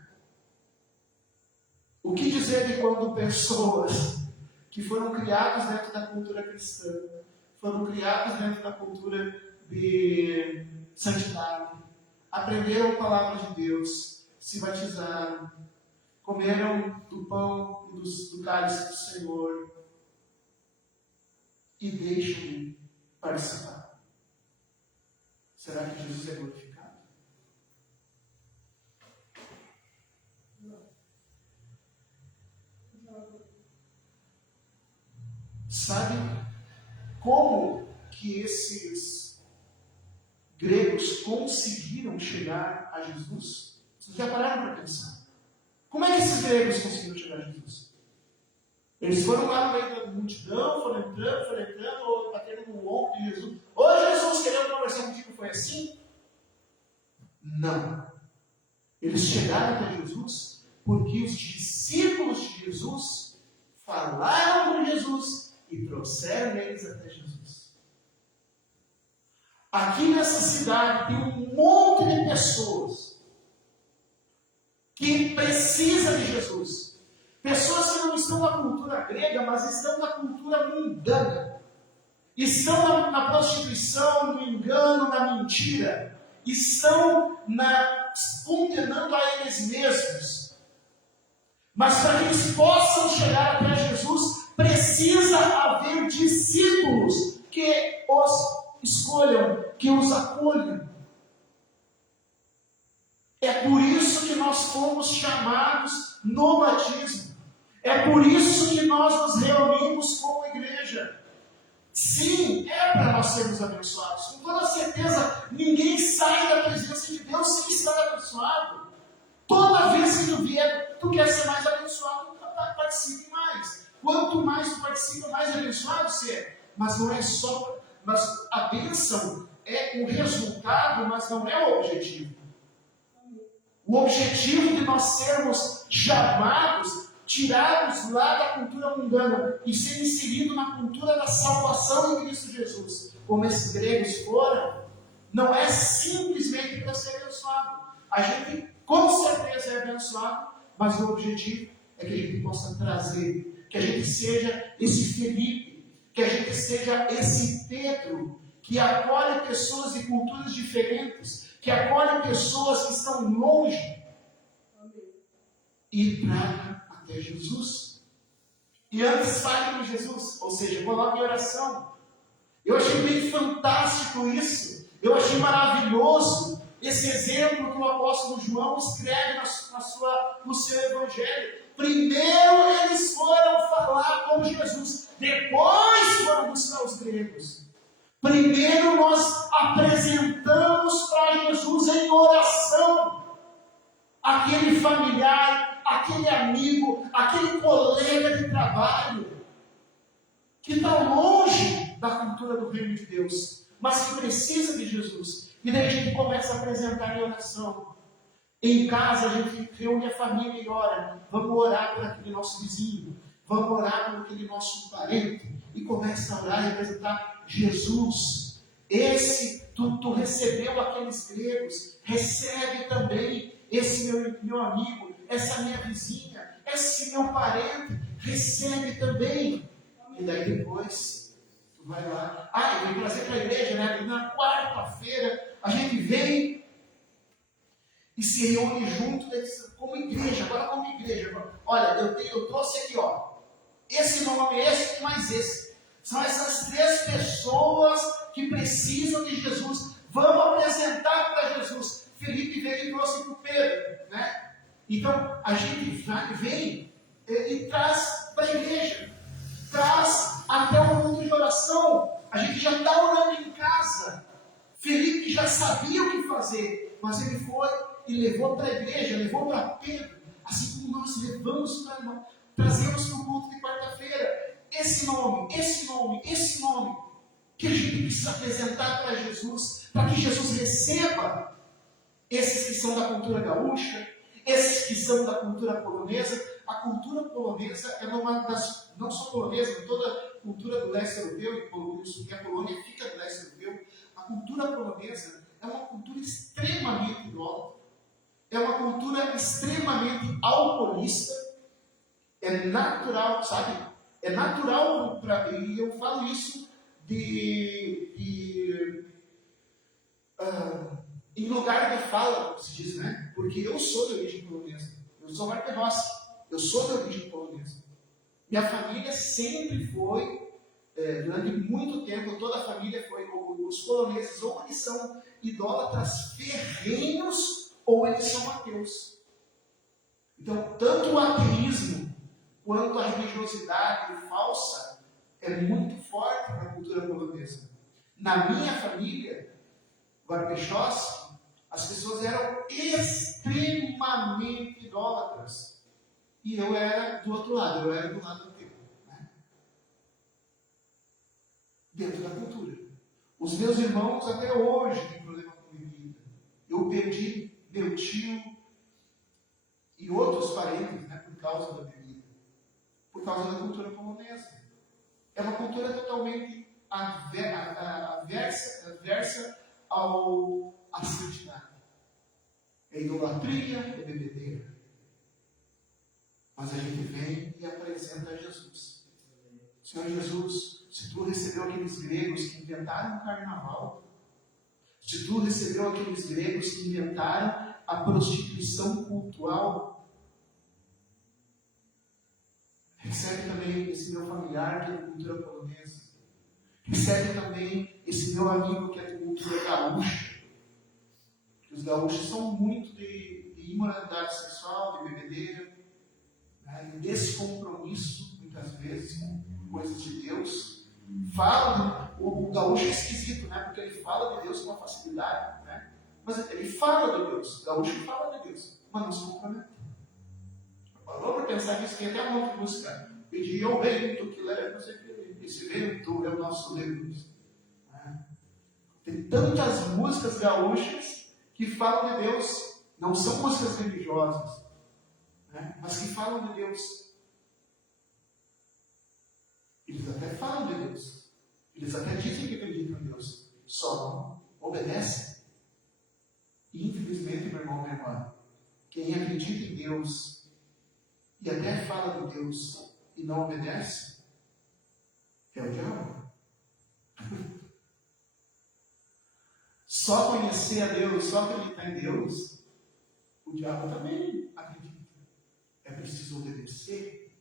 O que dizer de quando pessoas que foram criadas dentro da cultura cristã, foram criadas dentro da cultura de santidade, aprenderam a palavra de Deus, se batizaram, comeram do pão e do cálice do Senhor e deixam de participar? Será que Jesus é glorificado? Sabe como que esses gregos conseguiram chegar a Jesus? Vocês já pararam para pensar? Como é que esses gregos conseguiram chegar a Jesus? Eles foram lá no meio da multidão, foram entrando, ou batendo no ombro de Jesus. Ô Jesus, querendo conversar contigo, foi assim? Não. Eles chegaram até Jesus porque os discípulos de Jesus falaram com Jesus e trouxeram eles até Jesus. Aqui nessa cidade tem um monte de pessoas que precisam de Jesus. Pessoas que não estão na cultura grega, mas estão na cultura mundana. Estão na prostituição, no engano, na mentira. Estão condenando a eles mesmos. Mas para que eles possam chegar até Jesus, precisa haver discípulos que os escolham, que os acolham. É por isso que nós fomos chamados no batismo. É por isso que nós nos reunimos como igreja. Sim, é para nós sermos abençoados. Com toda certeza, ninguém sai da presença de Deus sem estar abençoado. Toda vez que tu vier, tu quer ser mais abençoado, participe mais. Quanto mais tu participa, mais abençoado você é. Mas não é só... Mas a bênção é o resultado, mas não é o objetivo. O objetivo de nós sermos chamados, tirados lá da cultura mundana e ser inseridos na cultura da salvação em Cristo Jesus, como esses gregos foram, não é simplesmente para ser abençoado. A gente com certeza é abençoado, mas o objetivo é que a gente possa trazer, que a gente seja esse Felipe, que a gente seja esse Pedro, que acolhe pessoas de culturas diferentes, que acolhe pessoas que estão longe e traga até Jesus. E antes fale com Jesus, ou seja, coloque em oração. Eu achei bem fantástico isso, eu achei maravilhoso esse exemplo que o apóstolo João escreve no seu evangelho. Primeiro eles foram falar com Jesus, depois foram buscar os gregos. Primeiro nós apresentamos para Jesus em oração aquele familiar, aquele amigo, aquele colega de trabalho que está longe da cultura do reino de Deus, mas que precisa de Jesus. E daí a gente começa a apresentar em oração. Em casa a gente reúne a família e ora. Vamos orar por aquele nosso vizinho. Vamos orar por aquele nosso parente. E começa a orar e apresentar Jesus. Tu recebeu aqueles gregos. Recebe também esse meu amigo, essa minha vizinha, esse meu parente, recebe também. E daí depois, tu vai lá. Eu vim trazer para a igreja, né? Na quarta-feira, a gente vem e se reúne junto, como igreja, agora como igreja. Olha, eu trouxe aqui, ó, esse nome, esse e mais esse. São essas 3 pessoas que precisam de Jesus. Vamos apresentar para Jesus. Felipe veio e trouxe para o Pedro, né? Então, a gente vem e traz para a igreja. Traz até o mundo de oração. A gente já está orando em casa. Felipe já sabia o que fazer, mas ele foi e levou para a igreja, levou para Pedro, assim como nós levamos trazemos para o culto de quarta-feira. Esse nome, que a gente precisa apresentar para Jesus, para que Jesus receba esses que são da cultura gaúcha, esses que são da cultura polonesa. A cultura polonesa é uma das, não só polonesa, mas toda a cultura do leste europeu, e por isso que a Polônia fica do leste europeu. A cultura polonesa é uma cultura extremamente idólatra, é uma cultura extremamente alcoolista. É natural, sabe? É natural, e eu falo isso em lugar de fala, como se diz, né? Porque eu sou de origem polonesa. Eu sou Marco Rossi. Eu sou de origem polonesa. Minha família sempre foi, durante muito tempo, toda a família foi, os poloneses, ou eles são idólatras ferrenhos, ou eles são ateus. Então, tanto o ateísmo quanto a religiosidade falsa é muito forte na cultura polonesa. Na minha família, Varpechowski, as pessoas eram extremamente idólatras. E eu era do outro lado, eu era do lado ateu. Né? Dentro da cultura. Os meus irmãos até hoje têm problema com bebida. Eu perdi meu tio e outros parentes, né, por causa da bebida. Por causa da cultura polonesa. É uma cultura totalmente adversa à santidade. É idolatria, é bebedeira. Mas a gente vem e apresenta Jesus. Senhor Jesus, se tu recebeu aqueles gregos que inventaram o carnaval, se tu recebeu aqueles gregos que inventaram a prostituição cultural, recebe também esse meu familiar que é de cultura polonesa. Recebe também esse meu amigo que é de cultura gaúcha. Os gaúchos são muito de imoralidade sexual, de bebedeira, né, e descompromisso, muitas vezes, com coisas de Deus. Fala, o gaúcho é esquisito, né, porque ele fala de Deus com uma facilidade, né, mas ele fala de Deus, o gaúcho fala de Deus, mas não se compromete. Parou para pensar nisso, tem até uma outra música. Pedi ao vento que leva, não sei o que, esse vento é o nosso Deus. Né? Tem tantas músicas gaúchas que falam de Deus, não são músicas religiosas, né? Mas que falam de Deus. Eles até falam de Deus, eles até dizem que acreditam em Deus, só não obedecem. E infelizmente, meu irmão, minha irmã, quem acredita em Deus e até fala de Deus e não obedece, é o diabo. Só conhecer a Deus, só acreditar em Deus, o diabo também acredita. É preciso obedecer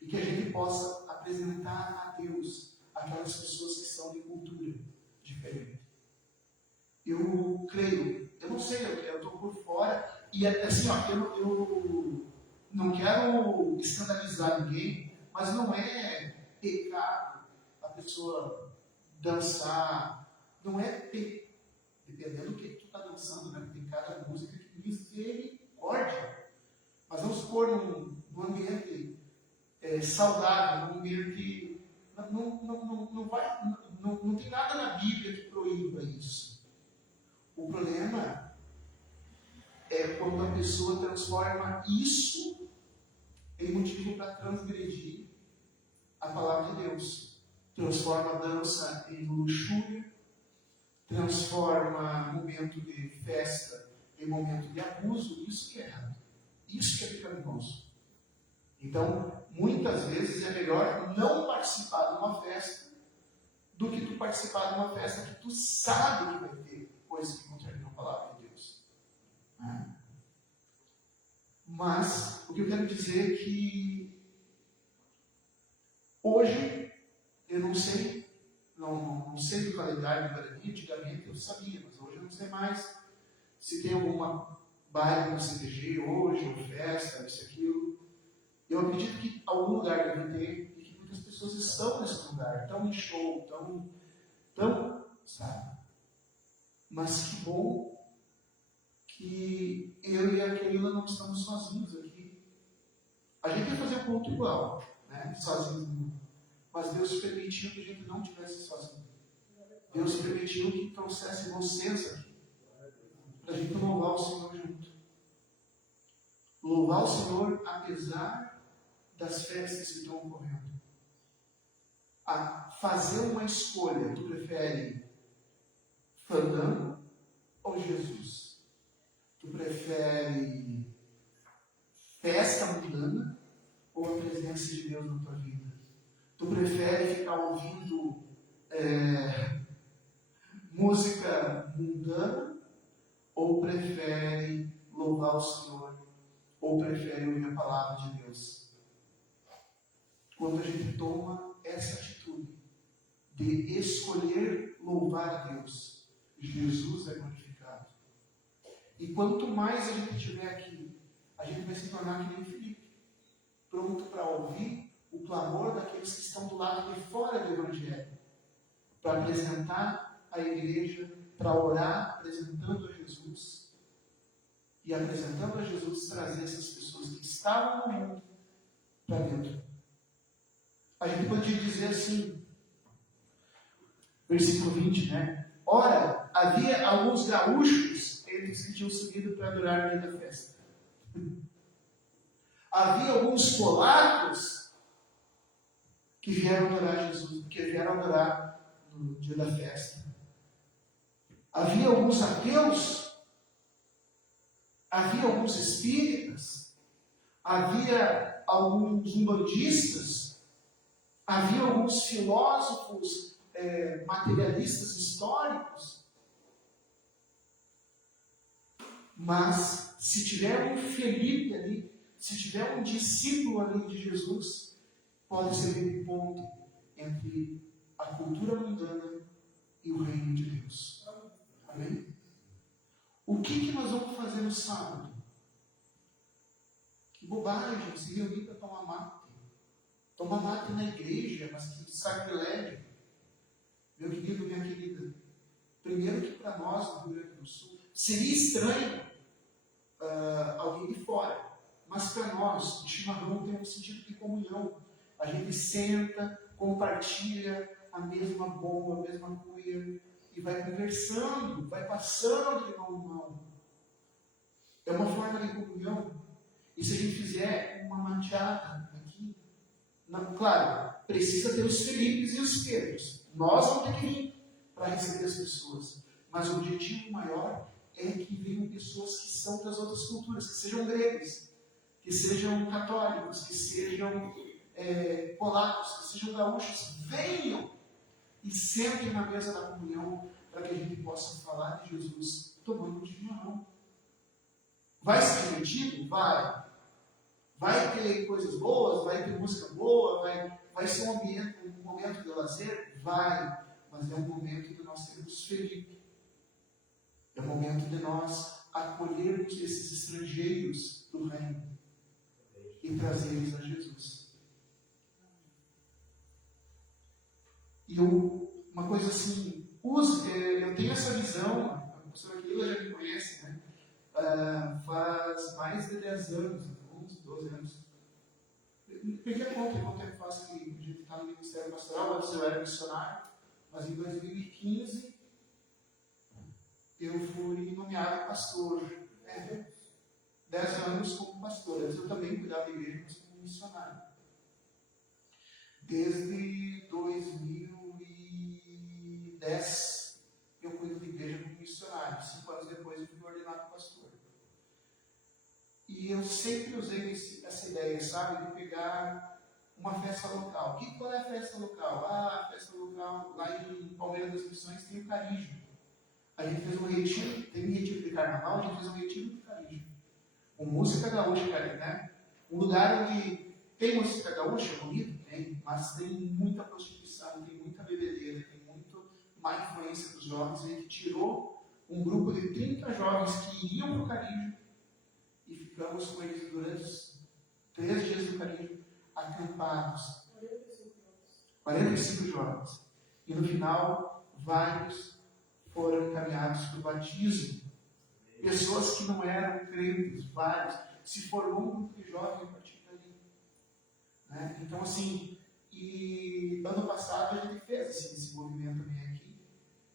e que a gente possa apresentar a Deus aquelas pessoas que são de cultura diferente. Eu creio, eu não sei, eu estou por fora, e assim, ó, eu não quero escandalizar ninguém, mas não é pecado a pessoa dançar, não é pecado. Dependendo do que tu está dançando, né? Tem cada música que diz misericórdia. Mas vamos supor num ambiente saudável, num ambiente. Não tem nada na Bíblia que proíba isso. O problema é quando a pessoa transforma isso em motivo para transgredir a palavra de Deus. Transforma a dança em luxúria, transforma momento de festa em momento de abuso, isso que é errado. Isso que é pecaminoso. Então, muitas vezes é melhor não participar de uma festa do que tu participar de uma festa que tu sabe que vai ter coisas que contrariam a palavra de Deus. Mas, o que eu quero dizer é que hoje, eu não sei, não sei do calendário do Guarani, antigamente eu sabia, mas hoje eu não sei mais se tem alguma baile no CTG hoje, ou festa, isso, aquilo. Eu acredito que algum lugar deve ter, e que muitas pessoas estão nesse lugar, estão em show, estão, sabe? Mas que bom que eu e a Keila não estamos sozinhos aqui. A gente ia fazer um culto igual, né? Sozinho. Mas Deus permitiu que a gente não estivesse sozinho. Deus permitiu que trouxesse vocês aqui, para a gente louvar o Senhor junto. Louvar o Senhor apesar das festas que estão ocorrendo. A fazer uma escolha, tu prefere fandango ou Jesus? Tu prefere festa mundana ou a presença de Deus na tua vida? Tu prefere ficar ouvindo música mundana ou prefere louvar o Senhor? Ou prefere ouvir a palavra de Deus? Quando a gente toma essa atitude de escolher louvar a Deus, Jesus é glorificado. E quanto mais a gente estiver aqui, a gente vai se tornar que nem Filipe, pronto para ouvir o clamor daqueles que estão do lado de fora do Evangelho, para apresentar a igreja, para orar apresentando a Jesus, e apresentando a Jesus trazer essas pessoas que estavam no mundo para dentro. A gente podia dizer assim, versículo 20, né? Ora, havia alguns gaúchos, eles que tinham subido para adorar no dia da festa. Havia alguns polacos que vieram adorar Jesus, que vieram adorar no dia da festa. Havia alguns ateus, havia alguns espíritas, havia alguns umbandistas, havia alguns filósofos materialistas históricos. Mas se tiver um Felipe ali, se tiver um discípulo ali de Jesus, pode ser um ponto entre a cultura mundana e o reino de Deus. Amém? O que nós vamos fazer no sábado? Que bobagem, se reunir para tomar mate. Tomar mate na igreja, mas que sacrilégio. Meu querido, minha querida, primeiro que para nós, no Rio Grande do Sul, seria estranho alguém de fora, mas para nós, o chimarrão tem um sentido de comunhão. A gente senta, compartilha a mesma bomba, a mesma cuia, e vai conversando, vai passando de mão em mão. É uma forma de comunhão. E se a gente fizer uma mateada aqui, claro, precisa ter os Felipes e os Pedros. Nós vamos ter que vir para receber as pessoas. Mas o objetivo maior é que venham pessoas que são das outras culturas, que sejam gregos, que sejam católicos, que sejam polacos, que sejam gaúchos. Venham e sentem na mesa da comunhão para que a gente possa falar de Jesus tomando um chimarrão. Vai ser divertido? Vai. Vai ter coisas boas? Vai ter música boa? Vai ser um momento de lazer? Vai. Mas é um momento de nós sermos felizes. É um momento de nós acolhermos esses estrangeiros do reino e trazê-los a Jesus. E uma coisa assim, eu tenho essa visão, a professora Keila já me conhece, né? Faz mais de 10 anos, uns 12 anos. Perdi a conta, quanto tempo faz que a gente está no Ministério Pastoral, antes eu era missionário, mas em 2015 eu fui nomeado pastor. 10 anos como pastor. Antes eu também cuidava da igreja, mas como missionário. Desde 2010 eu cuido da igreja como missionário. 5 anos depois eu fui ordenado pastor. sempre usei essa ideia, sabe, de pegar uma festa local. Qual é a festa local? A festa local lá em Palmeiras das Missões tem o Carijo. A gente fez um retiro, tem um retiro de carnaval, a gente fez um retiro de Carijo. Com música gaúcha, né? Um lugar onde tem música gaúcha, bonito, tem, mas tem muita prostituição, tem muita bebedeira, tem muito má influência dos jovens. A gente tirou um grupo de 30 jovens que iriam para o Carijo e ficamos com eles durante os 3 dias do Carijo, acampados. 45 jovens. E no final, vários foram encaminhados para o batismo. Pessoas que não eram crentes, vários. Se formou um grupo de jovens a partir dali. Né? Então, assim, e ano passado a gente fez esse movimento também aqui,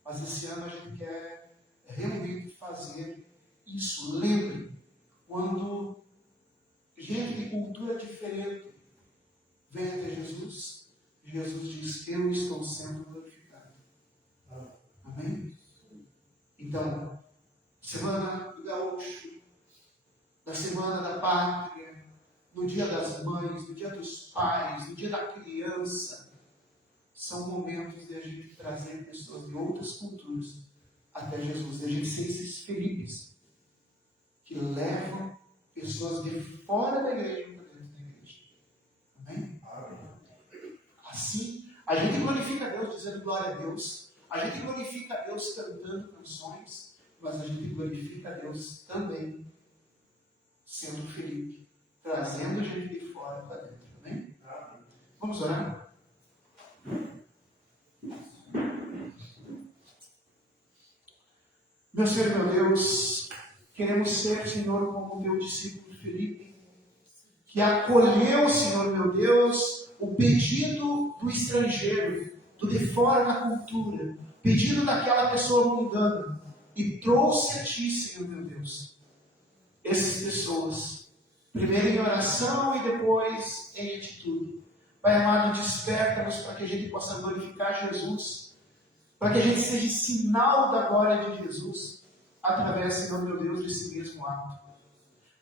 mas esse ano a gente quer realmente fazer isso. Lembre, quando gente de cultura diferente vem até Jesus, Jesus diz: eu estou sendo glorificado. Amém? Então, semana do gaúcho, da semana da pátria, no dia das mães, no dia dos pais, no dia da criança, são momentos de a gente trazer pessoas de outras culturas até Jesus, de a gente ser esses Felipes que levam pessoas de fora da igreja para dentro da igreja. Amém? Assim, a gente glorifica a Deus dizendo glória a Deus, a gente glorifica a Deus cantando canções, mas a gente glorifica a Deus também sendo Felipe, trazendo gente de fora para dentro. Amém? Vamos orar? Meu Senhor, meu Deus, queremos ser, Senhor, como o teu discípulo Felipe, que acolheu, Senhor, meu Deus, o pedido do estrangeiro, do de fora da cultura, pedido daquela pessoa mundana, e trouxe a Ti, Senhor, meu Deus, essas pessoas, primeiro em oração e depois em atitude. Pai amado, desperta-nos para que a gente possa glorificar Jesus, para que a gente seja sinal da glória de Jesus, através, Senhor meu Deus, desse mesmo ato.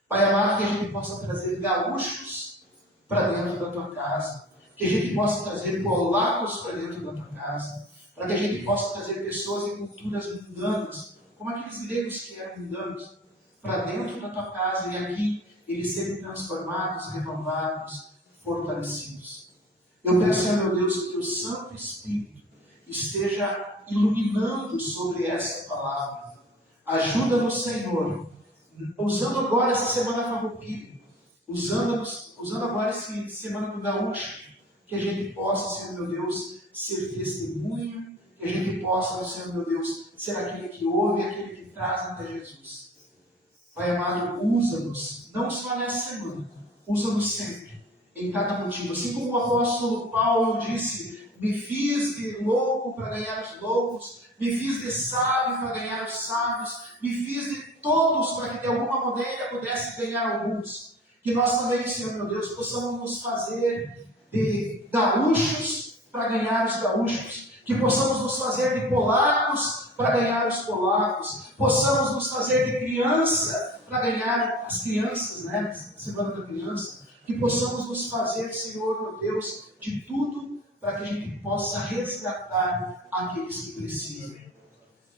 Pai amado, que a gente possa trazer gaúchos para dentro da Tua casa, que a gente possa trazer polacos para dentro da Tua casa, para que a gente possa trazer pessoas de culturas mundanas, como aqueles gregos que eram mundanos, para dentro da Tua casa, e aqui eles serem transformados, renovados, fortalecidos. Eu peço, Senhor meu Deus, que o Teu Santo Espírito esteja iluminando sobre essa palavra. Ajuda-nos, Senhor, usando agora essa semana farroupilha, usando agora essa semana do gaúcho, que a gente possa, Senhor meu Deus, ser testemunha, que a gente possa, Senhor meu Deus, ser aquele que ouve, aquele que traz até Jesus. Pai amado, usa-nos, não só nessa semana, usa-nos sempre, em cada motivo. Assim como o apóstolo Paulo disse: me fiz de louco para ganhar os loucos, me fiz de sábio para ganhar os sábios, me fiz de todos para que de alguma maneira pudesse ganhar alguns. Que nós também, Senhor meu Deus, possamos nos fazer de gaúchos para ganhar os gaúchos, que possamos nos fazer de polacos para ganhar os polacos, possamos nos fazer de criança para ganhar as crianças, né? Semana da criança, que possamos nos fazer, Senhor meu Deus, de tudo para que a gente possa resgatar aqueles que precisam.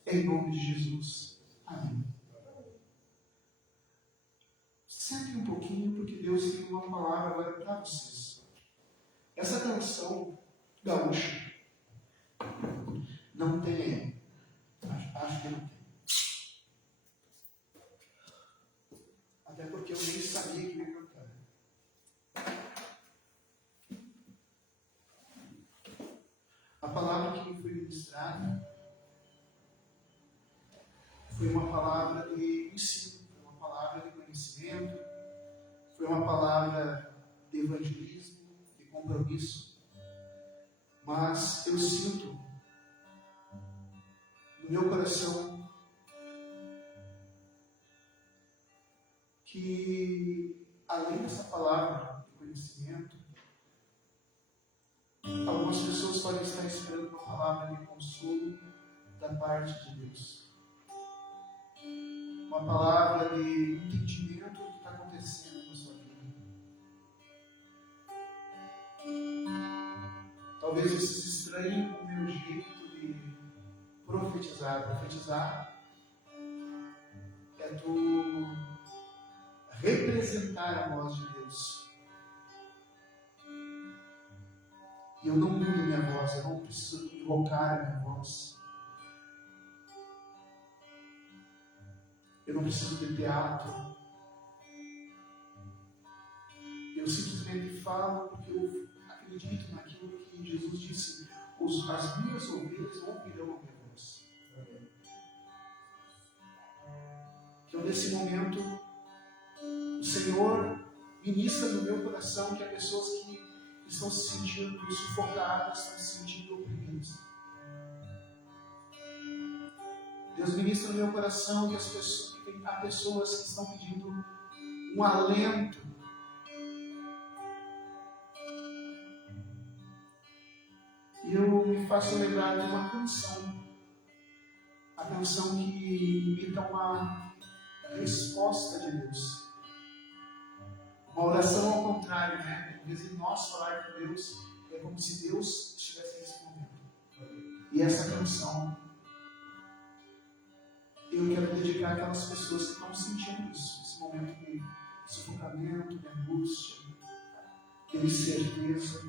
Em nome de Jesus. Amém. Sente um pouquinho, porque Deus tem uma palavra agora para vocês. Essa canção gaúcha não tem. Acho que não tem. Até porque eu nem sabia que ia cantar. A palavra que me foi ministrada foi uma palavra de ensino, foi uma palavra de conhecimento, foi uma palavra de evangelismo, de compromisso. Mas eu sinto no meu coração que, além dessa palavra de conhecimento, algumas pessoas podem estar esperando uma palavra de consolo da parte de Deus. Uma palavra de entendimento do que está acontecendo na sua Talvez você se estranhe com o meu jeito de profetizar. Profetizar é tu representar a voz de Deus. E eu não mudo minha voz, eu não preciso invocar a minha voz. Eu não preciso de teatro. Eu simplesmente falo porque eu acredito naquilo que Jesus disse: as minhas ovelhas ouvirão a minha voz. Então, nesse momento, o Senhor ministra no meu coração que há pessoas que estão se sentindo sufocadas, estão se sentindo oprimidas. Deus ministra no meu coração que há pessoas que estão pedindo um alento. E eu me faço lembrar de uma canção. A canção que imita uma resposta de Deus. Uma oração ao contrário, né? Em vez de nós falar com Deus, é como se Deus estivesse respondendo. E essa canção, eu quero dedicar àquelas pessoas que estão sentindo isso, esse momento de sufocamento, de angústia, de incerteza,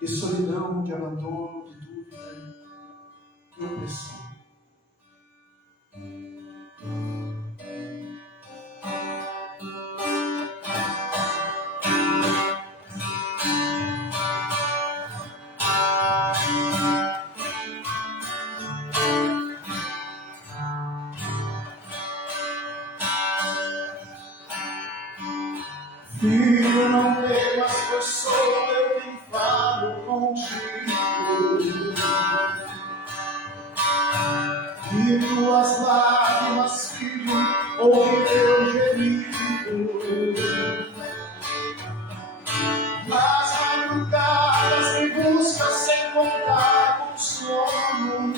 de solidão, de abandono, de dúvida, de opressão. Filho, não temas, pois sou eu quem falo contigo. E tuas lágrimas, filho, ouve teu gemido. Nas madrugadas me busca sem contar com sono.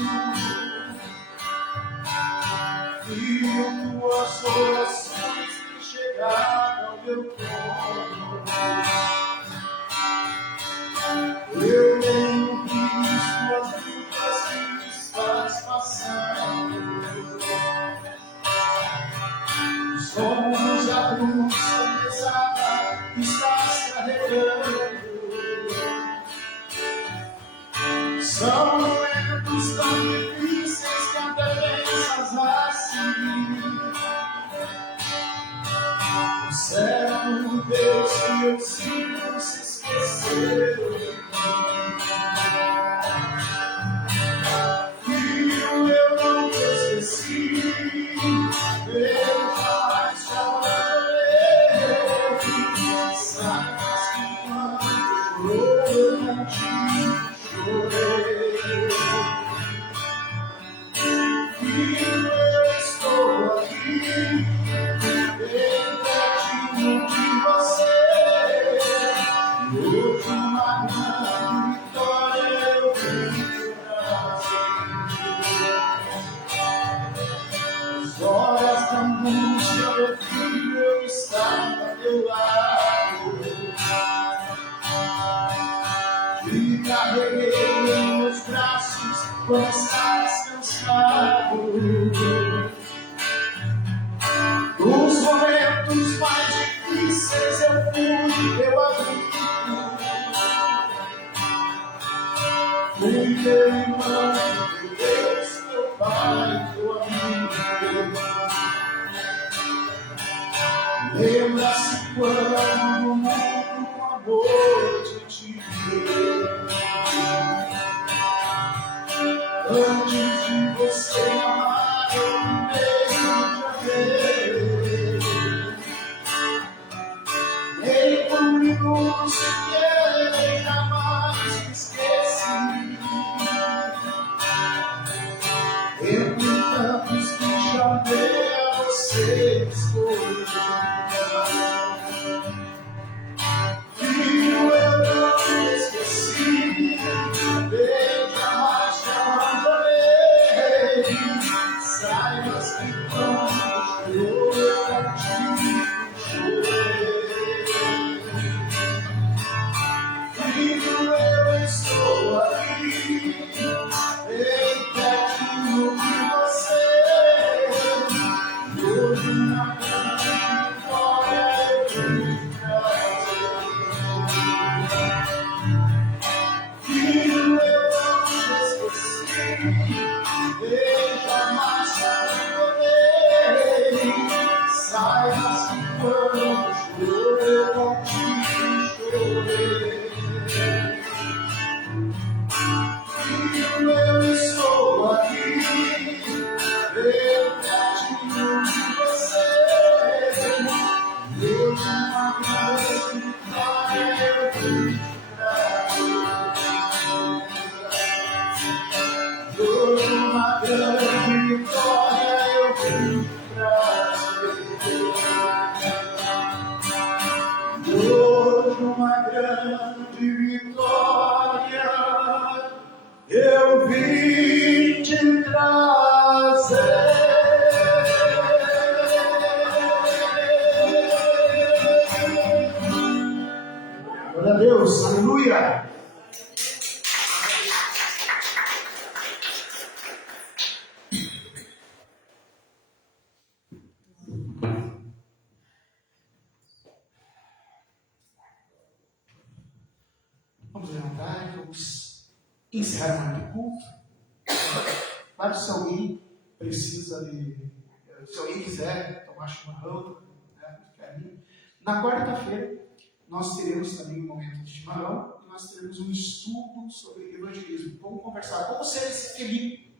Filho, tuas orações têm chegado ao meu trono. Eu tenho visto as lutas que estás passando. Os ombros da cruz tão pesada que estás carregando. São momentos tão difíceis que até pensas assim. O céu, Deus que eu sinto se esqueceu de mim. Filho, eu não te esqueci, eu jamais te abandonei. Saibas que quando eu não te chorei. Filho, eu estou aqui, bem pertinho de você. E hoje uma grande vitória eu venho trazer. Nas horas da angústia, meu filho, eu estava ao teu lado. E carreguei em meus braços quando estás cansado. Nos momentos mais difíceis eu fui teu amigo. Fui teu irmão, teu Deus, teu pai, teu amigo. Lembra-se quando o mundo com amor te deu. Antes de você amar, eu mesmo te amei. Nem por um minuto sequer jamais me esqueci. Entre tantos que chamei a você escolhi. Filho, eu não te esqueci, eu jamais te abandonei. Saibas que quando eu contigo chorei. veja mais poder, saiba que quando choro eu contigo chorei. Filho, eu estou aqui, eu pertinho de você. Deus, uma grande vitória eu vim trazer. Deus, uma grande vitória eu vim trazer. Deus, uma grande vitória eu vim te trazer. Glória a Deus, aleluia. Vamos levantar e vamos encerrar mais o culto. Mas se alguém precisa de, se alguém quiser tomar chimarrão, né, carinho. Na quarta-feira nós teremos também um momento de chimarrão e nós teremos um estudo sobre evangelismo. Vamos conversar como ser esse Felipe.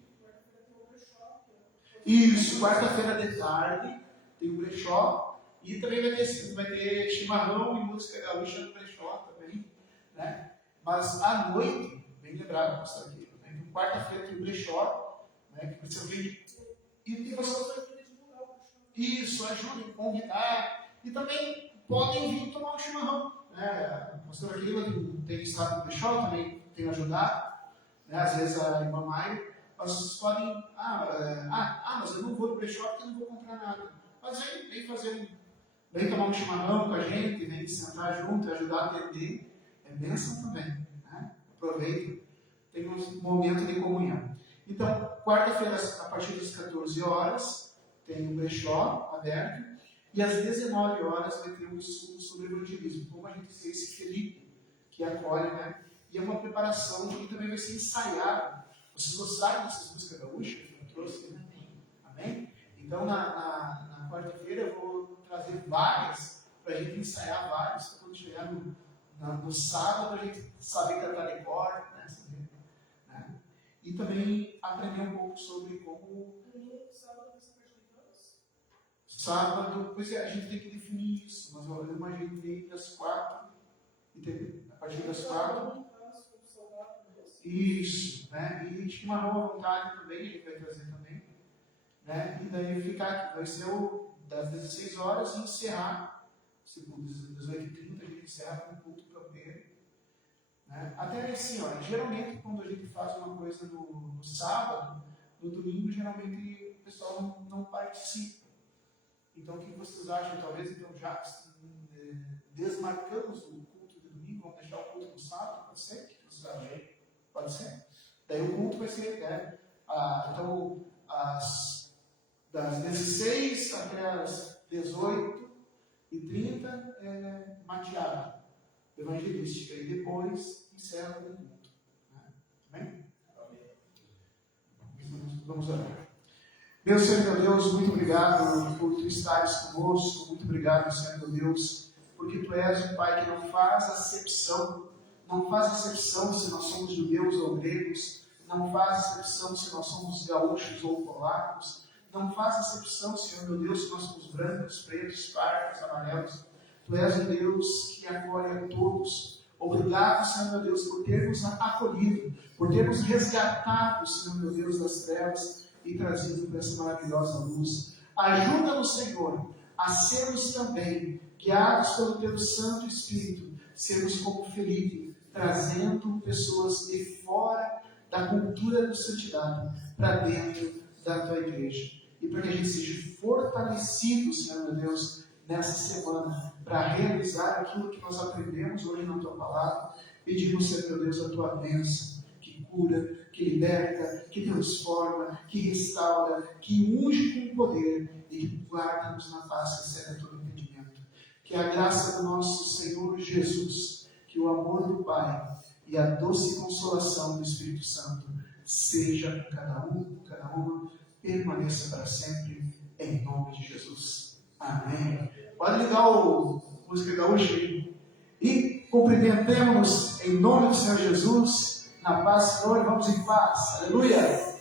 Isso, quarta-feira de tarde tem um brechó e também vai ter chimarrão e música gaúcha no brechó também, né? Mas à noite, bem lembrado, pastor aqui, né? Quarta-feira tem um brechó, né? Que você vem e você isso, ajude a convidar e também podem vir tomar um chimarrão, né? A pastora Keila tem estado no brechó, também tem ajudado, né? Às vezes a irmã Maia. Mas vocês podem, mas eu não vou no brechó porque eu não vou comprar nada. Mas vem tomar um chimarrão com a gente, vem sentar junto, ajudar a atender. É bênção também, né? Aproveita, tem um momento de comunhão. Então, quarta-feira, a partir das 14 horas, tem um brechó aberto, e às 19 horas vai ter um estudo sobre evangelismo. Como a gente ser esse Felipe que acolhe, né? E é uma preparação que também vai ser ensaiada. Vocês gostaram dessas músicas gaúchas que eu trouxe? Né? Amém? Então, na quarta-feira, eu vou trazer várias, para a gente ensaiar várias, para quando chegar no sábado, a gente saber cantar de cor, né? E também aprender um pouco sobre como... Sábado, pois é, a gente tem que definir isso, mas eu imaginei das 4, entendeu? A partir das 4... Isso, né? E chimarrão à vontade também, a gente vai trazer também, né? E daí vai ser das 16 horas e encerrar, segundo 18h30, a gente encerra com o culto propriano, né? Até assim, ó, geralmente quando a gente faz uma coisa no sábado, no domingo, geralmente o pessoal não participa. Então, o que vocês acham? Talvez, então, já desmarcamos o culto de domingo, vamos deixar o culto no sábado, pode ser? O que vocês acham? Pode ser? Daí o culto vai ser, né? Então, das 16 até as 18h30 é mateada evangelística. E depois encerra com o culto. Né? Amém? Vamos orar. Meu Senhor, meu Deus, muito obrigado por tu estares conosco. Muito obrigado, Senhor, meu Deus, porque tu és um Pai que não faz acepção. Não faz acepção se nós somos judeus ou gregos, não faz acepção se nós somos gaúchos ou polacos, não faz acepção, Senhor meu Deus, se nós somos brancos, pretos, pardos, amarelos. Tu és um Deus que acolhe a todos. Obrigado, Senhor meu Deus, por termos acolhido, por termos resgatado, Senhor meu Deus, das trevas e trazido para essa maravilhosa luz. Ajuda-nos, Senhor, a sermos também guiados pelo Teu Santo Espírito, sermos como Felipe, trazendo pessoas de fora da cultura da santidade para dentro da Tua igreja. E para que a gente seja fortalecido, Senhor meu Deus, nessa semana, para realizar aquilo que nós aprendemos hoje na Tua palavra, pedimos, Senhor meu Deus, a Tua bênção, que cura, que liberta, que transforma, que restaura, que unge com poder e que guarda-nos na paz que excede todo entendimento. Que a graça do nosso Senhor Jesus, que o amor do Pai e a doce consolação do Espírito Santo seja com cada um, com cada uma, permaneça para sempre, em nome de Jesus. Amém. Pode ligar o música gaúcha aí. E cumprimentemos em nome do Senhor Jesus, na paz do Senhor, vamos em paz. Aleluia.